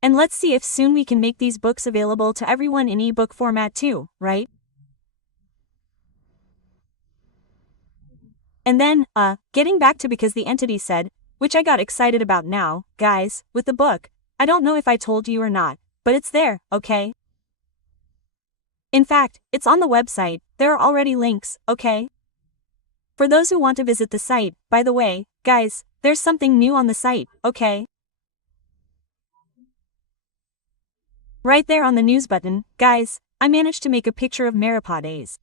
And let's see if soon we can make these books available to everyone in ebook format too, right? And then, getting back to because the entity said, which I got excited about now, guys, with the book, I don't know if I told you or not, but it's there, okay? In fact, it's on the website, there are already links, okay? For those who want to visit the site, by the way, guys, there's something new on the site, okay? Right there on the news button, guys, I managed to make a picture of Meripades.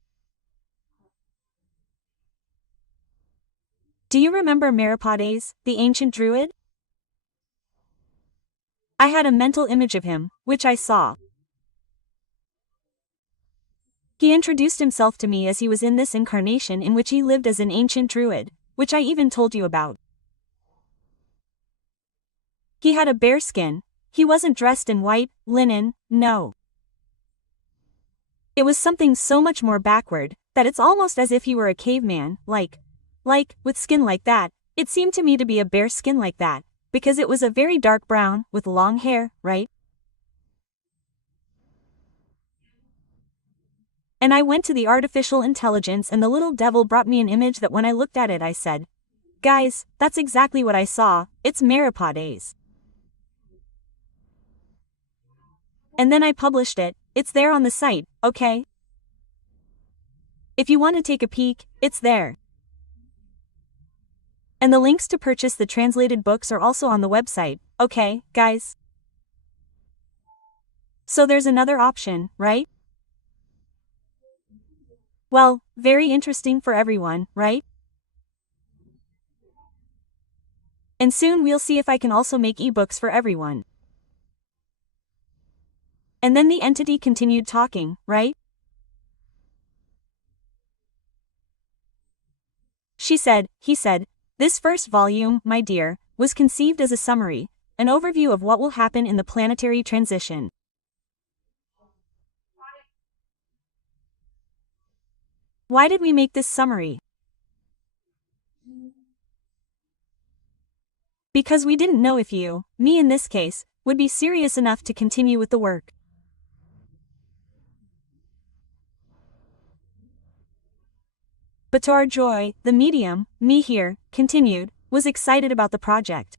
Do you remember Meripades, the ancient druid? I had a mental image of him, which I saw. He introduced himself to me as he was in this incarnation in which he lived as an ancient druid, which I even told you about. He had a bear skin. He wasn't dressed in white, linen, no. It was something so much more backward, that it's almost as if he were a caveman, like, with skin like that. It seemed to me to be a bear skin like that, because it was a very dark brown, with long hair, right? And I went to the artificial intelligence and the little devil brought me an image that when I looked at it I said, guys, that's exactly what I saw, it's Meripades. And then I published it, it's there on the site, okay? If you want to take a peek, it's there. And the links to purchase the translated books are also on the website, okay, guys? So there's another option, right? Well, very interesting for everyone, right? And soon we'll see if I can also make ebooks for everyone. And then the entity continued talking, right? He said, this first volume, my dear, was conceived as a summary, an overview of what will happen in the planetary transition. Why did we make this summary? Because we didn't know if you, me in this case, would be serious enough to continue with the work. But to our joy, the medium, me here, continued, was excited about the project.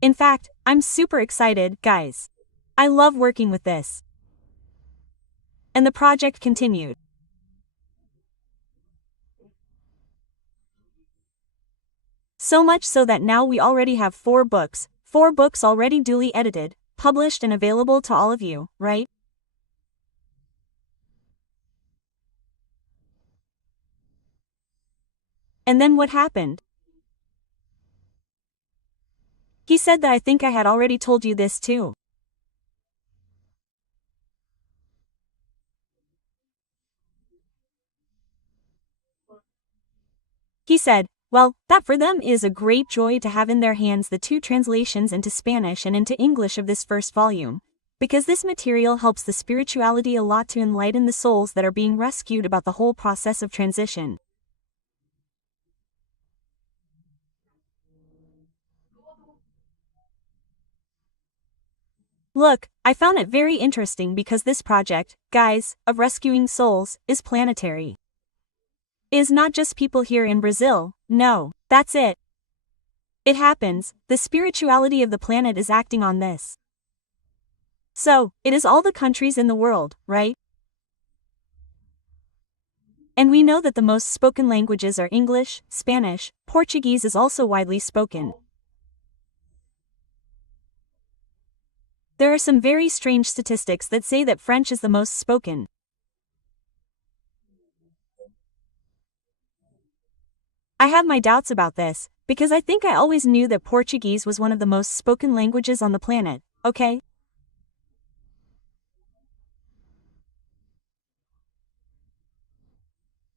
In fact, I'm super excited, guys. I love working with this. And the project continued. So much so that now we already have 4 books already duly edited, published and available to all of you, right? And then what happened? He said that I think I had already told you this too. He said, well, that for them is a great joy to have in their hands the 2 translations into Spanish and into English of this first volume, because this material helps the spirituality a lot to enlighten the souls that are being rescued about the whole process of transition. Look, I found it very interesting because this project, guys, of rescuing souls, is planetary. Is not just people here in Brazil, no, that's it. It happens, the spirituality of the planet is acting on this. So, it is all the countries in the world, right? And we know that the most spoken languages are English, Spanish, Portuguese is also widely spoken. There are some very strange statistics that say that French is the most spoken. I have my doubts about this, because I think I always knew that Portuguese was one of the most spoken languages on the planet, okay?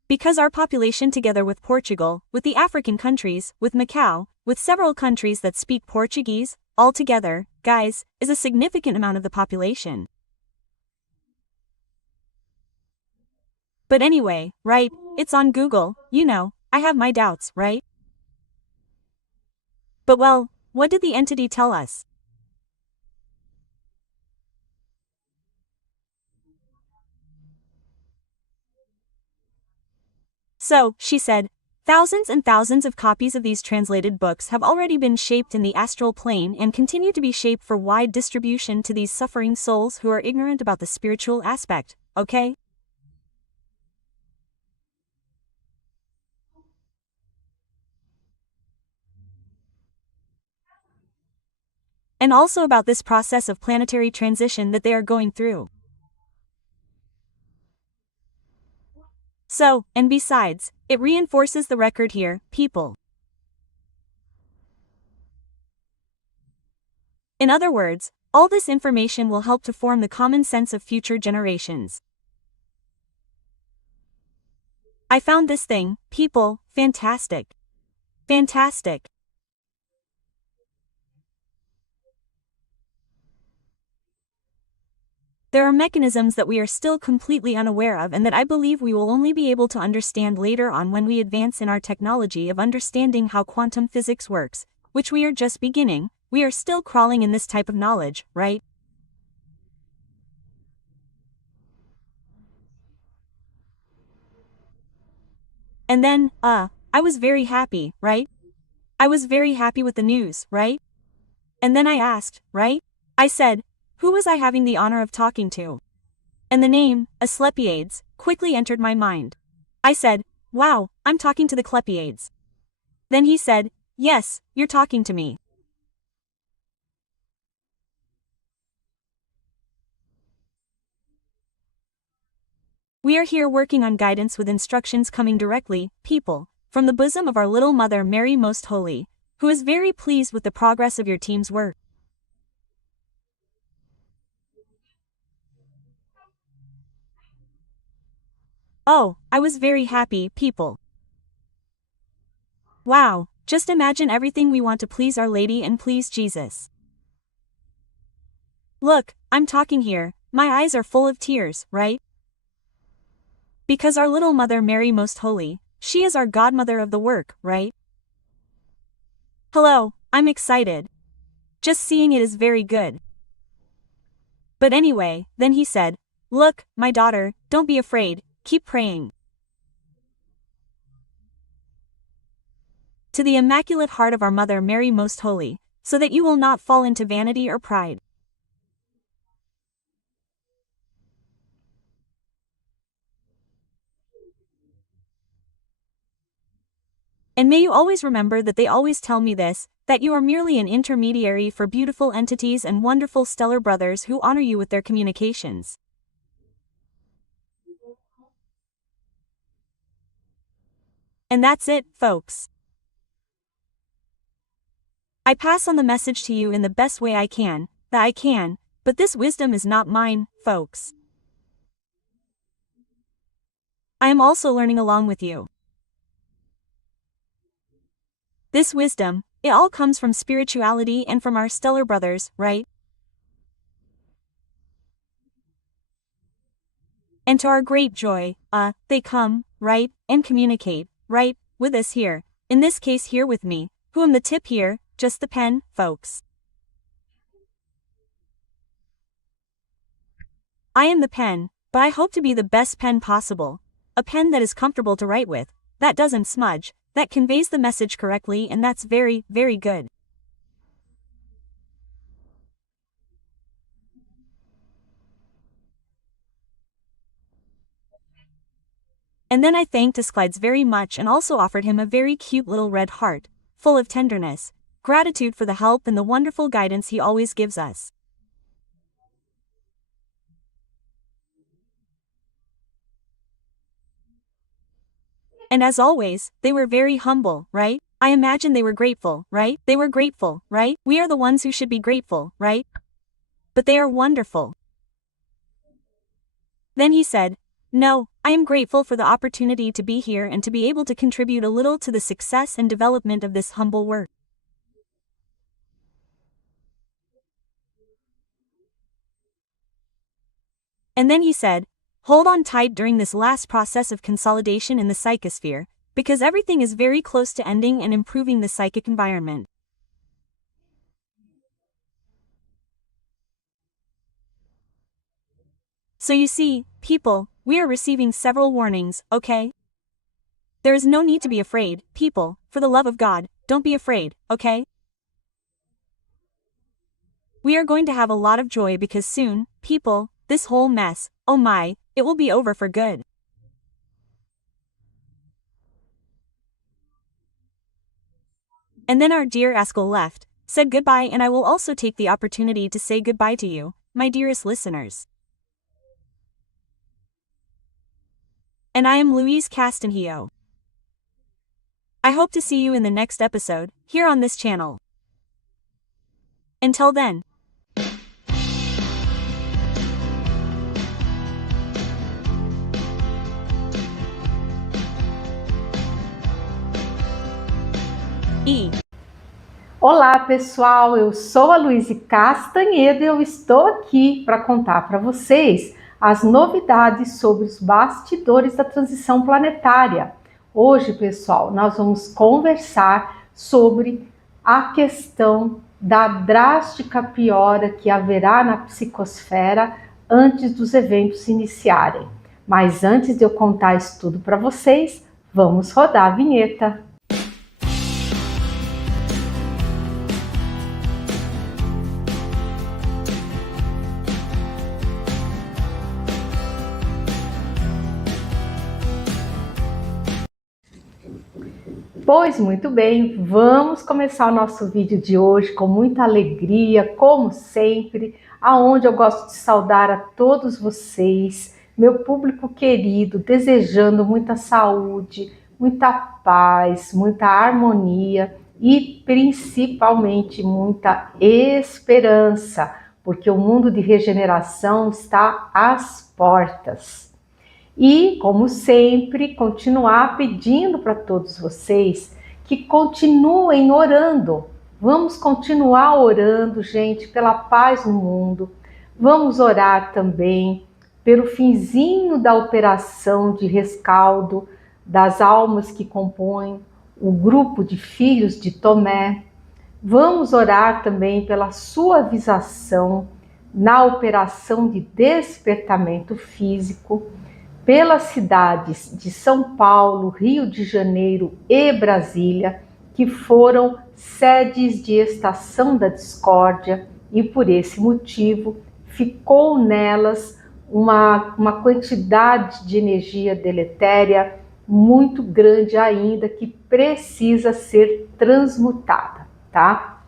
Because our population together with Portugal, with the African countries, with Macau, with several countries that speak Portuguese, all together, guys, is a significant amount of the population. But anyway, right, it's on Google, you know, I have my doubts, right? But well, what did the entity tell us? So, she said, thousands and thousands of copies of these translated books have already been shaped in the astral plane and continue to be shaped for wide distribution to these suffering souls who are ignorant about the spiritual aspect, okay? And also about this process of planetary transition that they are going through. So, and besides, it reinforces the record here, people. In other words, all this information will help to form the common sense of future generations. I found this thing, people, fantastic. Fantastic. There are mechanisms that we are still completely unaware of and that I believe we will only be able to understand later on when we advance in our technology of understanding how quantum physics works, which we are just beginning. We are still crawling in this type of knowledge, right? And then, I was very happy, right? I was very happy with the news, right? And then I asked, right? I said, who was I having the honor of talking to? And the name, Asclepiades, quickly entered my mind. I said, wow, I'm talking to the Clepiades. Then he said, yes, you're talking to me. We are here working on guidance with instructions coming directly, people, from the bosom of our little Mother Mary Most Holy, who is very pleased with the progress of your team's work. Oh, I was very happy, people. Wow, just imagine everything we want to please Our Lady and please Jesus. Look, I'm talking here, my eyes are full of tears, right? Because our little Mother Mary Most Holy, she is our godmother of the work, right? Hello, I'm excited. Just seeing it is very good. But anyway, then he said, look, my daughter, don't be afraid, keep praying. To the Immaculate Heart of our Mother Mary Most Holy, so that you will not fall into vanity or pride. And may you always remember that they always tell me this, that you are merely an intermediary for beautiful entities and wonderful stellar brothers who honor you with their communications. And that's it, folks. I pass on the message to you in the best way I can, but this wisdom is not mine, folks. I am also learning along with you. This wisdom, it all comes from spirituality and from our stellar brothers, right? And to our great joy, they come, right, and communicate, right, with us here, in this case here with me, who am the tip here, just the pen, folks. I am the pen, but I hope to be the best pen possible. A pen that is comfortable to write with, that doesn't smudge, that conveys the message correctly, and that's very, very good. And then I thanked Asclepius very much and also offered him a very cute little red heart, full of tenderness, gratitude for the help and the wonderful guidance he always gives us. And as always, they were very humble, right? I imagine they were grateful, right? They were grateful, right? We are the ones who should be grateful, right? But they are wonderful. Then he said, "No, I am grateful for the opportunity to be here and to be able to contribute a little to the success and development of this humble work." And then he said, "Hold on tight during this last process of consolidation in the psychosphere, because everything is very close to ending and improving the psychic environment." So you see, people, we are receiving several warnings, okay? There is no need to be afraid, people, for the love of God, don't be afraid, okay? We are going to have a lot of joy because soon, people, this whole mess, oh my, it will be over for good. And then our dear Askel left, said goodbye, and I will also take the opportunity to say goodbye to you, my dearest listeners. And I am Louise Castanhedo. I hope to see you in the next episode, here on this channel. Until then. Olá pessoal, eu sou a Louise Castanhedo e eu estou aqui para contar para vocês as novidades sobre os bastidores da transição planetária. Hoje, pessoal, nós vamos conversar sobre a questão da drástica piora que haverá na psicosfera antes dos eventos iniciarem. Mas antes de eu contar isso tudo para vocês, vamos rodar a vinheta. Pois muito bem, vamos começar o nosso vídeo de hoje com muita alegria, como sempre, aonde eu gosto de saudar a todos vocês, meu público querido, desejando muita saúde, muita paz, muita harmonia e principalmente muita esperança, porque o mundo de regeneração está às portas. E, como sempre, continuar pedindo para todos vocês que continuem orando. Vamos continuar orando, gente, pela paz no mundo. Vamos orar também pelo finzinho da operação de rescaldo das almas que compõem o grupo de filhos de Tomé. Vamos orar também pela suavização na operação de despertamento físico, pelas cidades de São Paulo, Rio de Janeiro e Brasília, que foram sedes de estação da discórdia e por esse motivo ficou nelas uma quantidade de energia deletéria muito grande ainda que precisa ser transmutada, tá?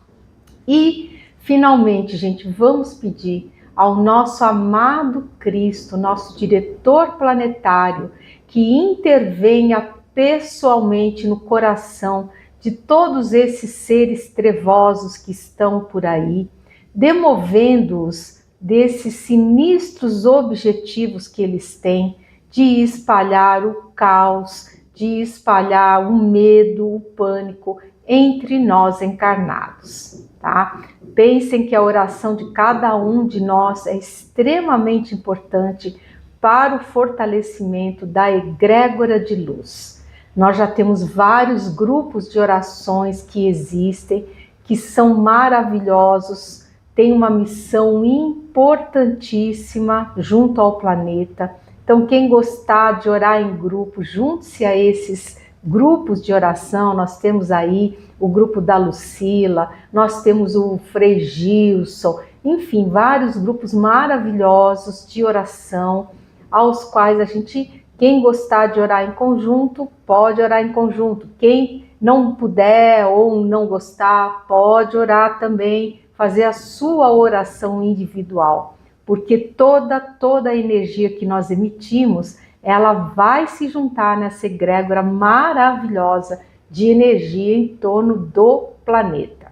E finalmente, gente, vamos pedir ao nosso amado Cristo, nosso diretor planetário, que intervenha pessoalmente no coração de todos esses seres trevosos que estão por aí, demovendo-os desses sinistros objetivos que eles têm de espalhar o caos, de espalhar o medo, o pânico entre nós encarnados, tá? Pensem que a oração de cada um de nós é extremamente importante para o fortalecimento da egrégora de luz. Nós já temos vários grupos de orações que existem, que são maravilhosos, têm uma missão importantíssima junto ao planeta. Então, quem gostar de orar em grupo, junte-se a esses grupos de oração. Nós temos aí o grupo da Lucila, nós temos o Frei Gilson, enfim, vários grupos maravilhosos de oração, aos quais a gente Quem gostar de orar em conjunto, pode orar em conjunto. Quem não puder ou não gostar, pode orar também, fazer a sua oração individual. Porque toda a energia que nós emitimos, ela vai se juntar nessa egrégora maravilhosa de energia em torno do planeta.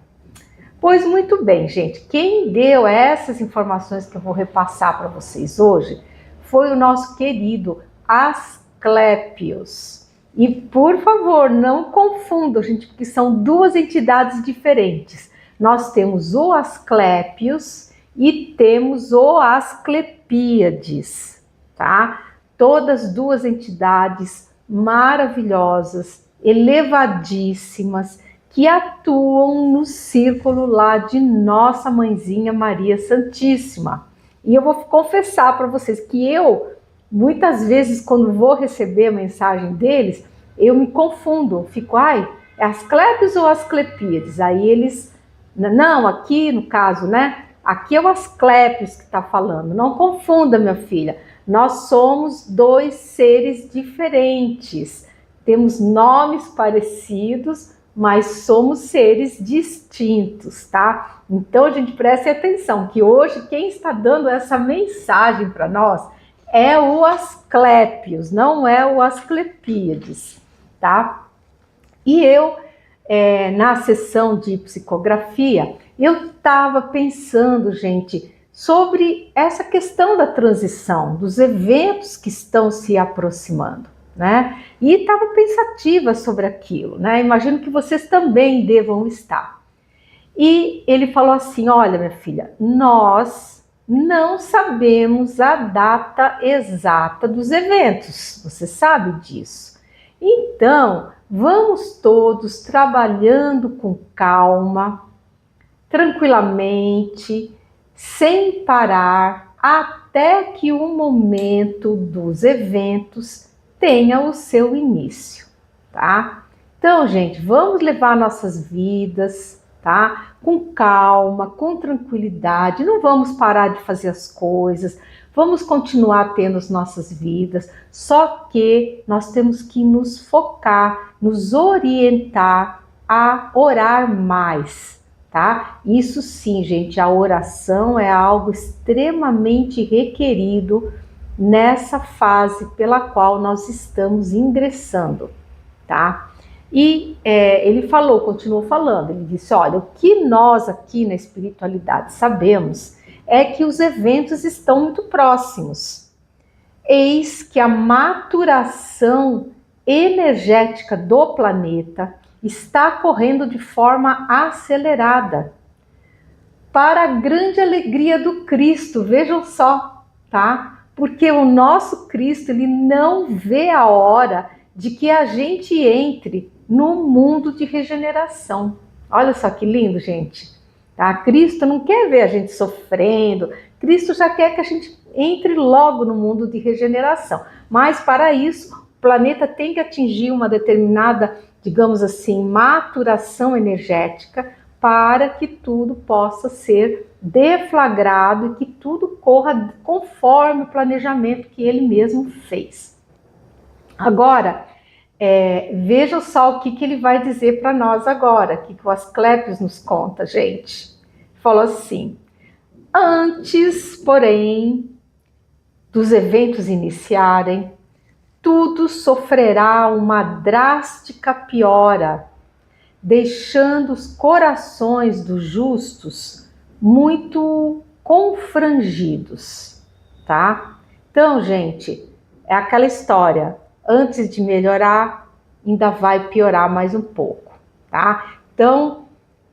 Pois muito bem, gente, quem deu essas informações que eu vou repassar para vocês hoje foi o nosso querido Asclépios. E por favor, não confundam, gente, porque são duas entidades diferentes. Nós temos o Asclépios e temos o Asclepíades, tá? Todas duas entidades maravilhosas, elevadíssimas, que atuam no círculo lá de Nossa Mãezinha Maria Santíssima. E eu vou confessar para vocês que eu, muitas vezes, quando vou receber a mensagem deles, eu me confundo, fico, é Asclépios ou Asclepíades? Aí eles, não, aqui no caso, né? Aqui é o Asclépios que está falando, não confunda, minha filha. Nós somos dois seres diferentes, temos nomes parecidos, mas somos seres distintos, tá? Então, gente, preste atenção, que hoje quem está dando essa mensagem para nós é o Asclépios, não é o Asclepíades, tá? E eu, na sessão de psicografia, eu estava pensando, gente, sobre essa questão da transição, dos eventos que estão se aproximando, né? E estava pensativa sobre aquilo, né? Imagino que vocês também devam estar. E ele falou assim, olha, minha filha, nós não sabemos a data exata dos eventos, você sabe disso. Então, vamos todos trabalhando com calma, tranquilamente, sem parar, até que o momento dos eventos tenha o seu início, tá? Então, gente, vamos levar nossas vidas, tá? Com calma, com tranquilidade, não vamos parar de fazer as coisas, vamos continuar tendo as nossas vidas, só que nós temos que nos focar, nos orientar a orar mais, tá? Isso sim, gente, a oração é algo extremamente requerido nessa fase pela qual nós estamos ingressando, tá? E ele continuou falando, ele disse, olha, o que nós aqui na espiritualidade sabemos é que os eventos estão muito próximos. Eis que a maturação energética do planeta está correndo de forma acelerada, para a grande alegria do Cristo, vejam só, tá? Porque o nosso Cristo, ele não vê a hora de que a gente entre no mundo de regeneração. Olha só que lindo, gente. Tá? Cristo não quer ver a gente sofrendo, Cristo já quer que a gente entre logo no mundo de regeneração. Mas para isso, o planeta tem que atingir uma determinada, digamos assim, maturação energética para que tudo possa ser deflagrado e que tudo corra conforme o planejamento que ele mesmo fez. Agora, vejam só o que ele vai dizer para nós agora, o que o Asclépios nos conta, gente. Falou assim, antes, porém, dos eventos iniciarem, tudo sofrerá uma drástica piora, deixando os corações dos justos muito confrangidos, tá? Então, gente, é aquela história, antes de melhorar, ainda vai piorar mais um pouco, tá? Então,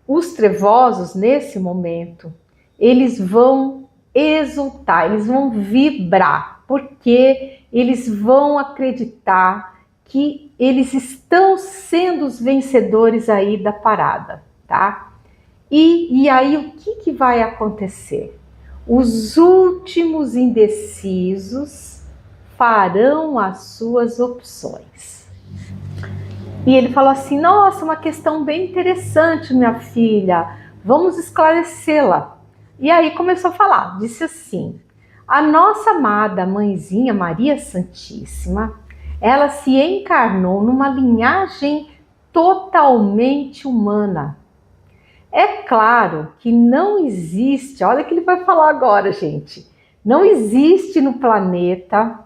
os trevosos, nesse momento, eles vão exultar, eles vão vibrar, porque eles vão acreditar que eles estão sendo os vencedores aí da parada, tá? E aí o que vai acontecer? Os últimos indecisos farão as suas opções. E ele falou assim, nossa, uma questão bem interessante, minha filha, vamos esclarecê-la. E aí começou a falar, disse assim, a nossa amada mãezinha Maria Santíssima, ela se encarnou numa linhagem totalmente humana. É claro que não existe, olha o que ele vai falar agora, gente, não existe no planeta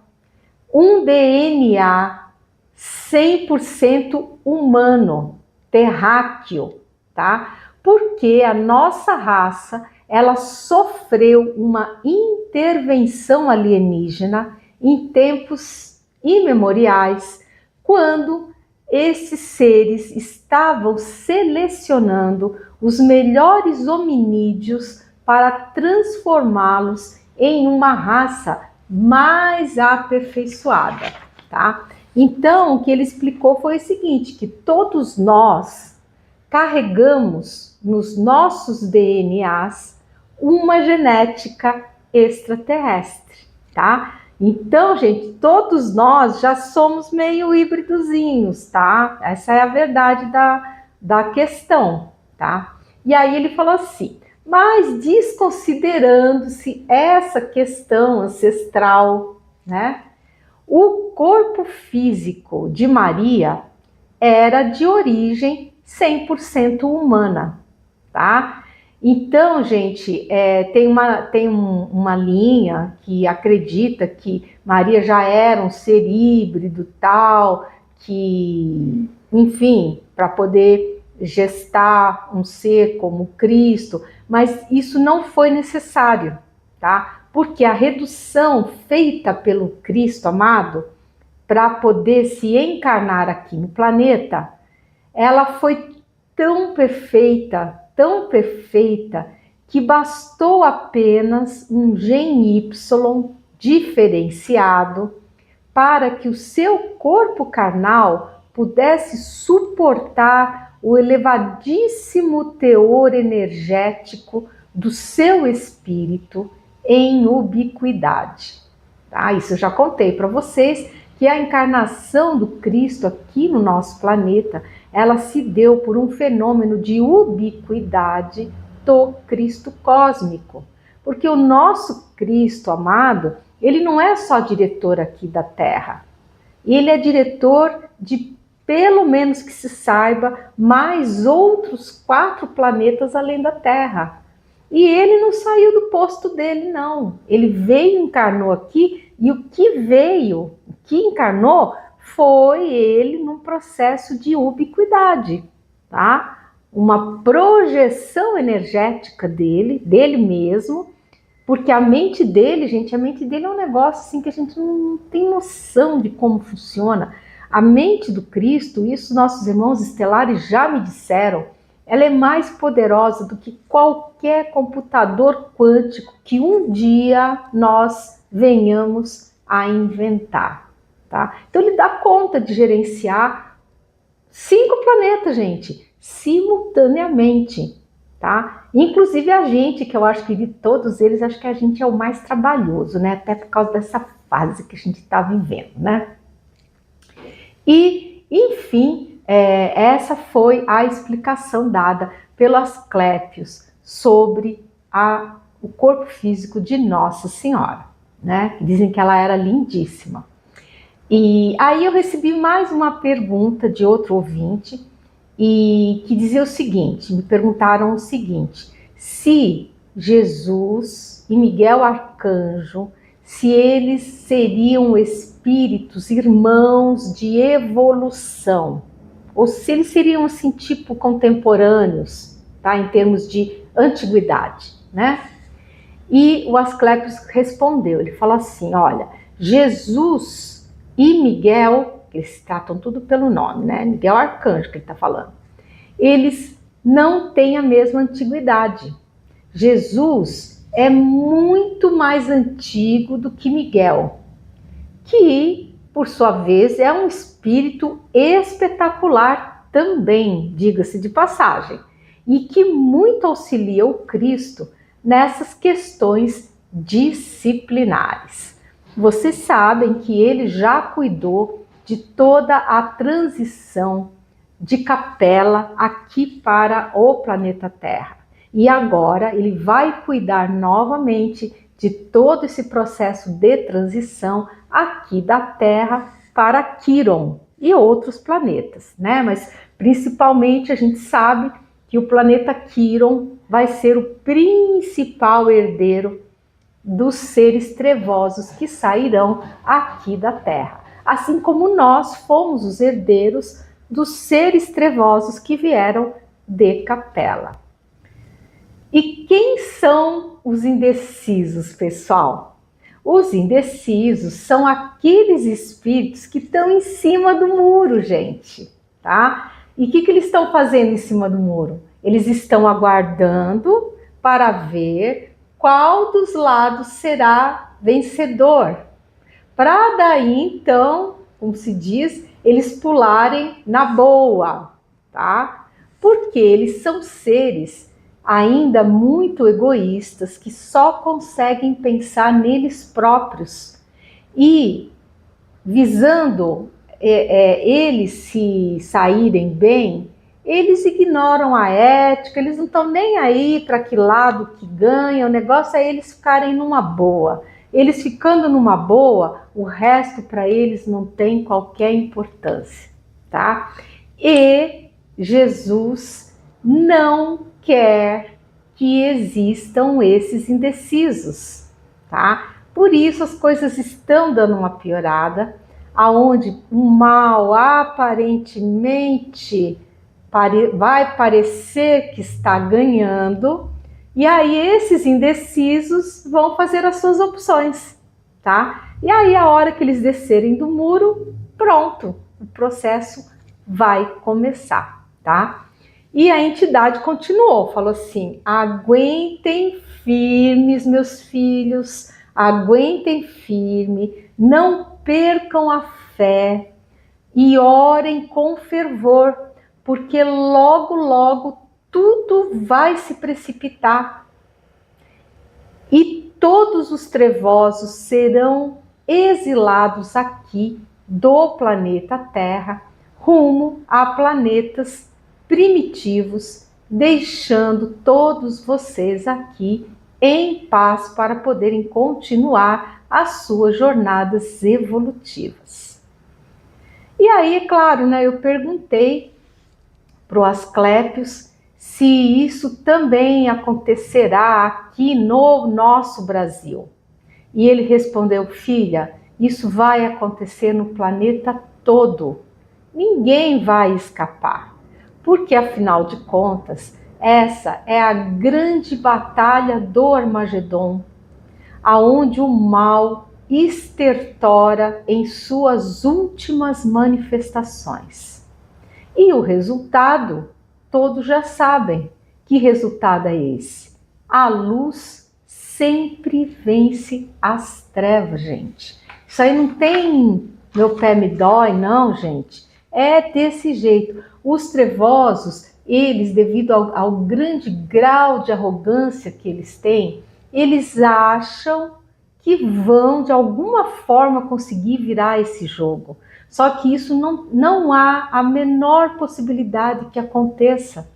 um DNA 100% humano, terráqueo, tá? Porque a nossa raça, ela sofreu uma intervenção alienígena em tempos imemoriais, quando esses seres estavam selecionando os melhores hominídeos para transformá-los em uma raça mais aperfeiçoada, tá? Então, o que ele explicou foi o seguinte, que todos nós carregamos nos nossos DNAs uma genética extraterrestre, tá? Então, gente, todos nós já somos meio híbridozinhos, tá? Essa é a verdade da questão, tá? E aí ele falou assim, mas desconsiderando-se essa questão ancestral, né? O corpo físico de Maria era de origem 100% humana, tá? Então, gente, tem uma linha que acredita que Maria já era um ser híbrido, tal, que, enfim, para poder gestar um ser como Cristo, mas isso não foi necessário, tá? Porque a redução feita pelo Cristo amado para poder se encarnar aqui no planeta, ela foi tão perfeita, que bastou apenas um gene Y diferenciado para que o seu corpo carnal pudesse suportar o elevadíssimo teor energético do seu espírito em ubiquidade. Tá? Isso eu já contei para vocês, que a encarnação do Cristo aqui no nosso planeta, ela se deu por um fenômeno de ubiquidade do Cristo cósmico. Porque o nosso Cristo amado, ele não é só diretor aqui da Terra. Ele é diretor de, pelo menos que se saiba, mais outros 4 planetas além da Terra. E ele não saiu do posto dele, não. Ele veio, encarnou aqui, e o que encarnou, foi ele num processo de ubiquidade, tá? Uma projeção energética dele mesmo, porque a mente dele, gente, a mente dele é um negócio assim que a gente não tem noção de como funciona. A mente do Cristo, isso nossos irmãos estelares já me disseram, ela é mais poderosa do que qualquer computador quântico que um dia nós venhamos a inventar. Tá? Então ele dá conta de gerenciar 5 planetas, gente, simultaneamente, tá? Inclusive a gente, que eu acho que de todos eles, acho que a gente é o mais trabalhoso, né? Até por causa dessa fase que a gente está vivendo, né? E, enfim, essa foi a explicação dada pelo Asclépios sobre o corpo físico de Nossa Senhora, né? Dizem que ela era lindíssima. E aí eu recebi mais uma pergunta de outro ouvinte, e que dizia o seguinte, me perguntaram o seguinte, se Jesus e Miguel Arcanjo, se eles seriam espíritos, irmãos de evolução, ou se eles seriam assim, tipo contemporâneos, tá? Em termos de antiguidade, né? E o Asclépios respondeu, ele falou assim, olha, Jesus e Miguel, eles se tratam tudo pelo nome, né? Miguel Arcanjo que ele está falando. Eles não têm a mesma antiguidade. Jesus é muito mais antigo do que Miguel, que, por sua vez, é um espírito espetacular também, diga-se de passagem, e que muito auxilia o Cristo nessas questões disciplinares. Vocês sabem que ele já cuidou de toda a transição de Capela aqui para o planeta Terra. E agora ele vai cuidar novamente de todo esse processo de transição aqui da Terra para Quirón e outros planetas, né? Mas principalmente a gente sabe que o planeta Quirón vai ser o principal herdeiro dos seres trevosos que sairão aqui da Terra. Assim como nós fomos os herdeiros dos seres trevosos que vieram de Capela. E quem são os indecisos, pessoal? Os indecisos são aqueles espíritos que estão em cima do muro, gente, tá? E o que eles estão fazendo em cima do muro? Eles estão aguardando para ver qual dos lados será vencedor. Para daí, então, como se diz, eles pularem na boa, tá? Porque eles são seres ainda muito egoístas que só conseguem pensar neles próprios e visando eles se saírem bem, eles ignoram a ética, eles não estão nem aí para que lado que ganha, o negócio é eles ficarem numa boa. Eles ficando numa boa, o resto para eles não tem qualquer importância, tá? E Jesus não quer que existam esses indecisos, tá? Por isso as coisas estão dando uma piorada, aonde o mal aparentemente vai parecer que está ganhando, e aí esses indecisos vão fazer as suas opções, tá? E aí a hora que eles descerem do muro, pronto, o processo vai começar, tá? E a entidade continuou, falou assim: aguentem firmes, meus filhos, aguentem firme, não percam a fé e orem com fervor, porque logo, logo tudo vai se precipitar e todos os trevosos serão exilados aqui do planeta Terra rumo a planetas primitivos, deixando todos vocês aqui em paz para poderem continuar as suas jornadas evolutivas. E aí, é claro, né, eu perguntei para o Asclépios se isso também acontecerá aqui no nosso Brasil. E ele respondeu: filha, isso vai acontecer no planeta todo. Ninguém vai escapar, porque afinal de contas, essa é a grande batalha do Armagedon, aonde o mal estertora em suas últimas manifestações. E o resultado, todos já sabem. Que resultado é esse? A luz sempre vence as trevas, gente. Isso aí não tem meu pé me dói, não, gente. É desse jeito. Os trevosos, eles, devido ao grande grau de arrogância que eles têm, eles acham que vão, de alguma forma, conseguir virar esse jogo. Só que isso não há a menor possibilidade que aconteça,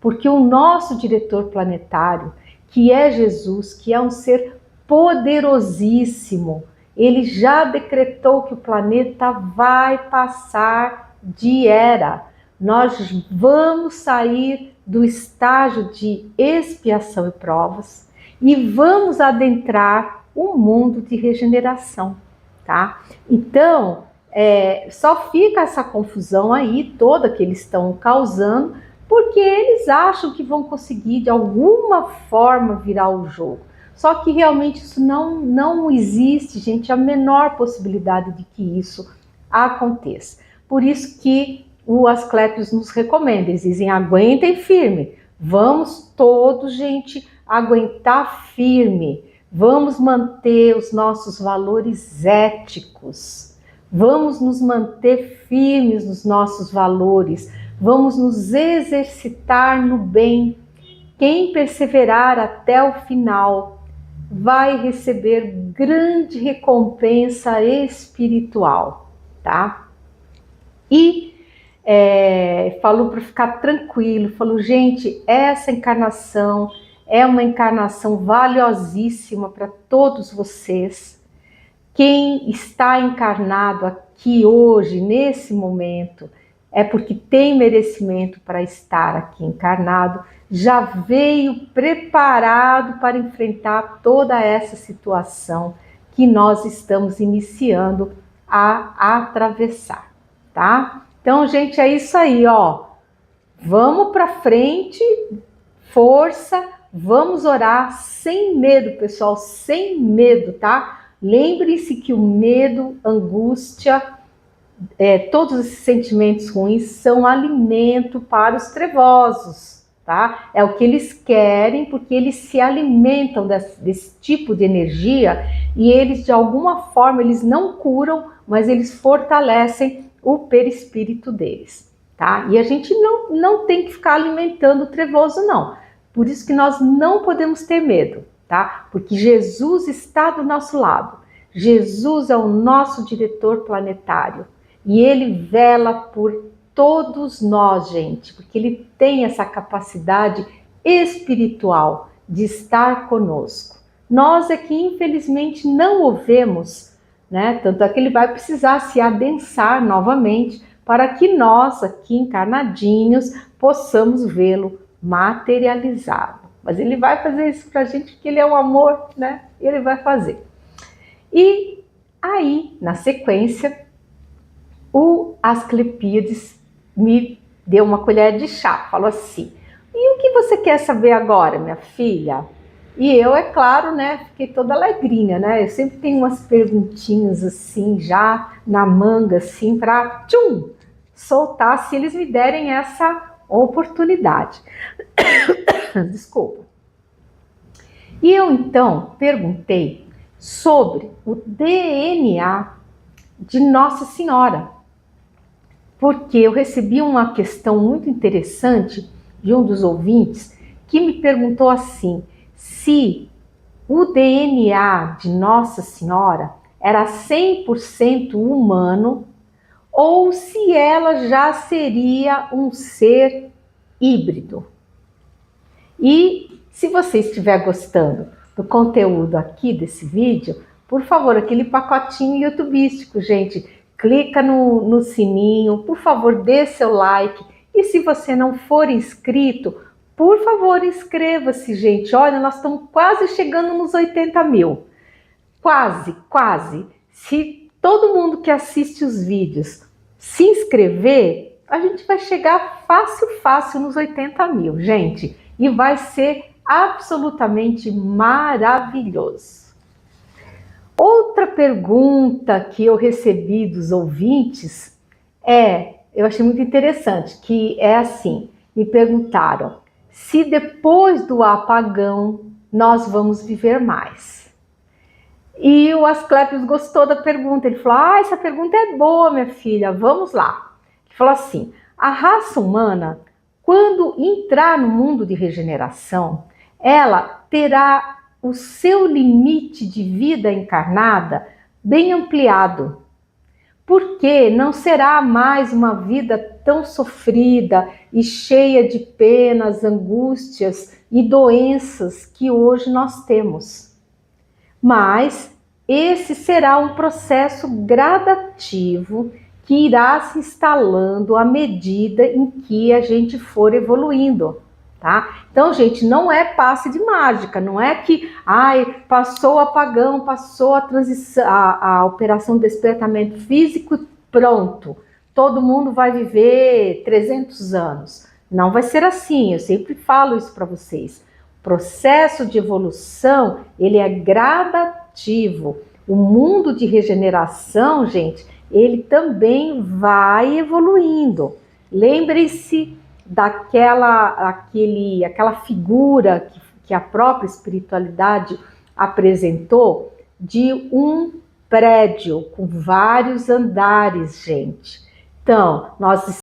porque o nosso diretor planetário, que é Jesus, que é um ser poderosíssimo, ele já decretou que o planeta vai passar de era. Nós vamos sair do estágio de expiação e provas e vamos adentrar o mundo de regeneração, tá? Então, só fica essa confusão aí toda que eles estão causando, porque eles acham que vão conseguir de alguma forma virar o jogo. Só que realmente isso não existe, gente, a menor possibilidade de que isso aconteça. Por isso que o Asclépios nos recomenda, eles dizem: aguentem firme, vamos todos, gente, aguentar firme, vamos manter os nossos valores éticos, vamos nos manter firmes nos nossos valores, vamos nos exercitar no bem. Quem perseverar até o final vai receber grande recompensa espiritual, tá? E falou para ficar tranquilo, falou: gente, essa encarnação é uma encarnação valiosíssima para todos vocês. Quem está encarnado aqui hoje, nesse momento, é porque tem merecimento para estar aqui encarnado, já veio preparado para enfrentar toda essa situação que nós estamos iniciando a atravessar, tá? Então, gente, é isso aí, ó. Vamos para frente, força, vamos orar sem medo, pessoal, sem medo, tá? Lembre-se que o medo, angústia, todos esses sentimentos ruins são alimento para os trevosos, tá? É o que eles querem, porque eles se alimentam desse tipo de energia e eles, de alguma forma, eles não curam, mas eles fortalecem o perispírito deles, tá? E a gente não tem que ficar alimentando o trevoso, não. Por isso que nós não podemos ter medo, tá? Porque Jesus está do nosso lado. Jesus é o nosso diretor planetário. E ele vela por todos nós, gente, porque ele tem essa capacidade espiritual de estar conosco. Nós é que infelizmente não o vemos, né? Tanto é que ele vai precisar se adensar novamente para que nós, aqui encarnadinhos, possamos vê-lo materializado. Mas ele vai fazer isso para a gente porque ele é um amor, né? Ele vai fazer. E aí, na sequência, o Asclepíades me deu uma colher de chá, falou assim: e o que você quer saber agora, minha filha? E eu, é claro, né, fiquei toda alegrinha, né? Eu sempre tenho umas perguntinhas assim, já na manga, assim, para soltar, se eles me derem essa oportunidade. Desculpa. E eu, então, perguntei sobre o DNA de Nossa Senhora, porque eu recebi uma questão muito interessante de um dos ouvintes que me perguntou assim, se o DNA de Nossa Senhora era 100% humano ou se ela já seria um ser híbrido. E se você estiver gostando do conteúdo aqui desse vídeo, por favor, aquele pacotinho youtubístico, gente, clica no sininho, por favor, dê seu like. E se você não for inscrito, por favor, inscreva-se, gente. Olha, nós estamos quase chegando nos 80 mil. Quase, quase. Se todo mundo que assiste os vídeos se inscrever, a gente vai chegar fácil nos 80 mil, gente. E vai ser absolutamente maravilhoso. Outra pergunta que eu recebi dos ouvintes eu achei muito interessante, que é assim, me perguntaram se depois do apagão nós vamos viver mais. E o Asclepios gostou da pergunta, ele falou, essa pergunta é boa, minha filha, vamos lá. Ele falou assim, a raça humana, quando entrar no mundo de regeneração, ela terá o seu limite de vida encarnada bem ampliado, porque não será mais uma vida tão sofrida e cheia de penas, angústias e doenças que hoje nós temos. Mas esse será um processo gradativo que irá se instalando à medida em que a gente for evoluindo. Tá? Então, gente, não é passe de mágica, não é que passou o apagão, passou a transição, a operação de despertamento físico, pronto, todo mundo vai viver 300 anos. Não vai ser assim, eu sempre falo isso para vocês. O processo de evolução, ele é gradativo. O mundo de regeneração, gente, ele também vai evoluindo. Lembre-se aquela figura que a própria espiritualidade apresentou de um prédio com vários andares, gente. Então, nós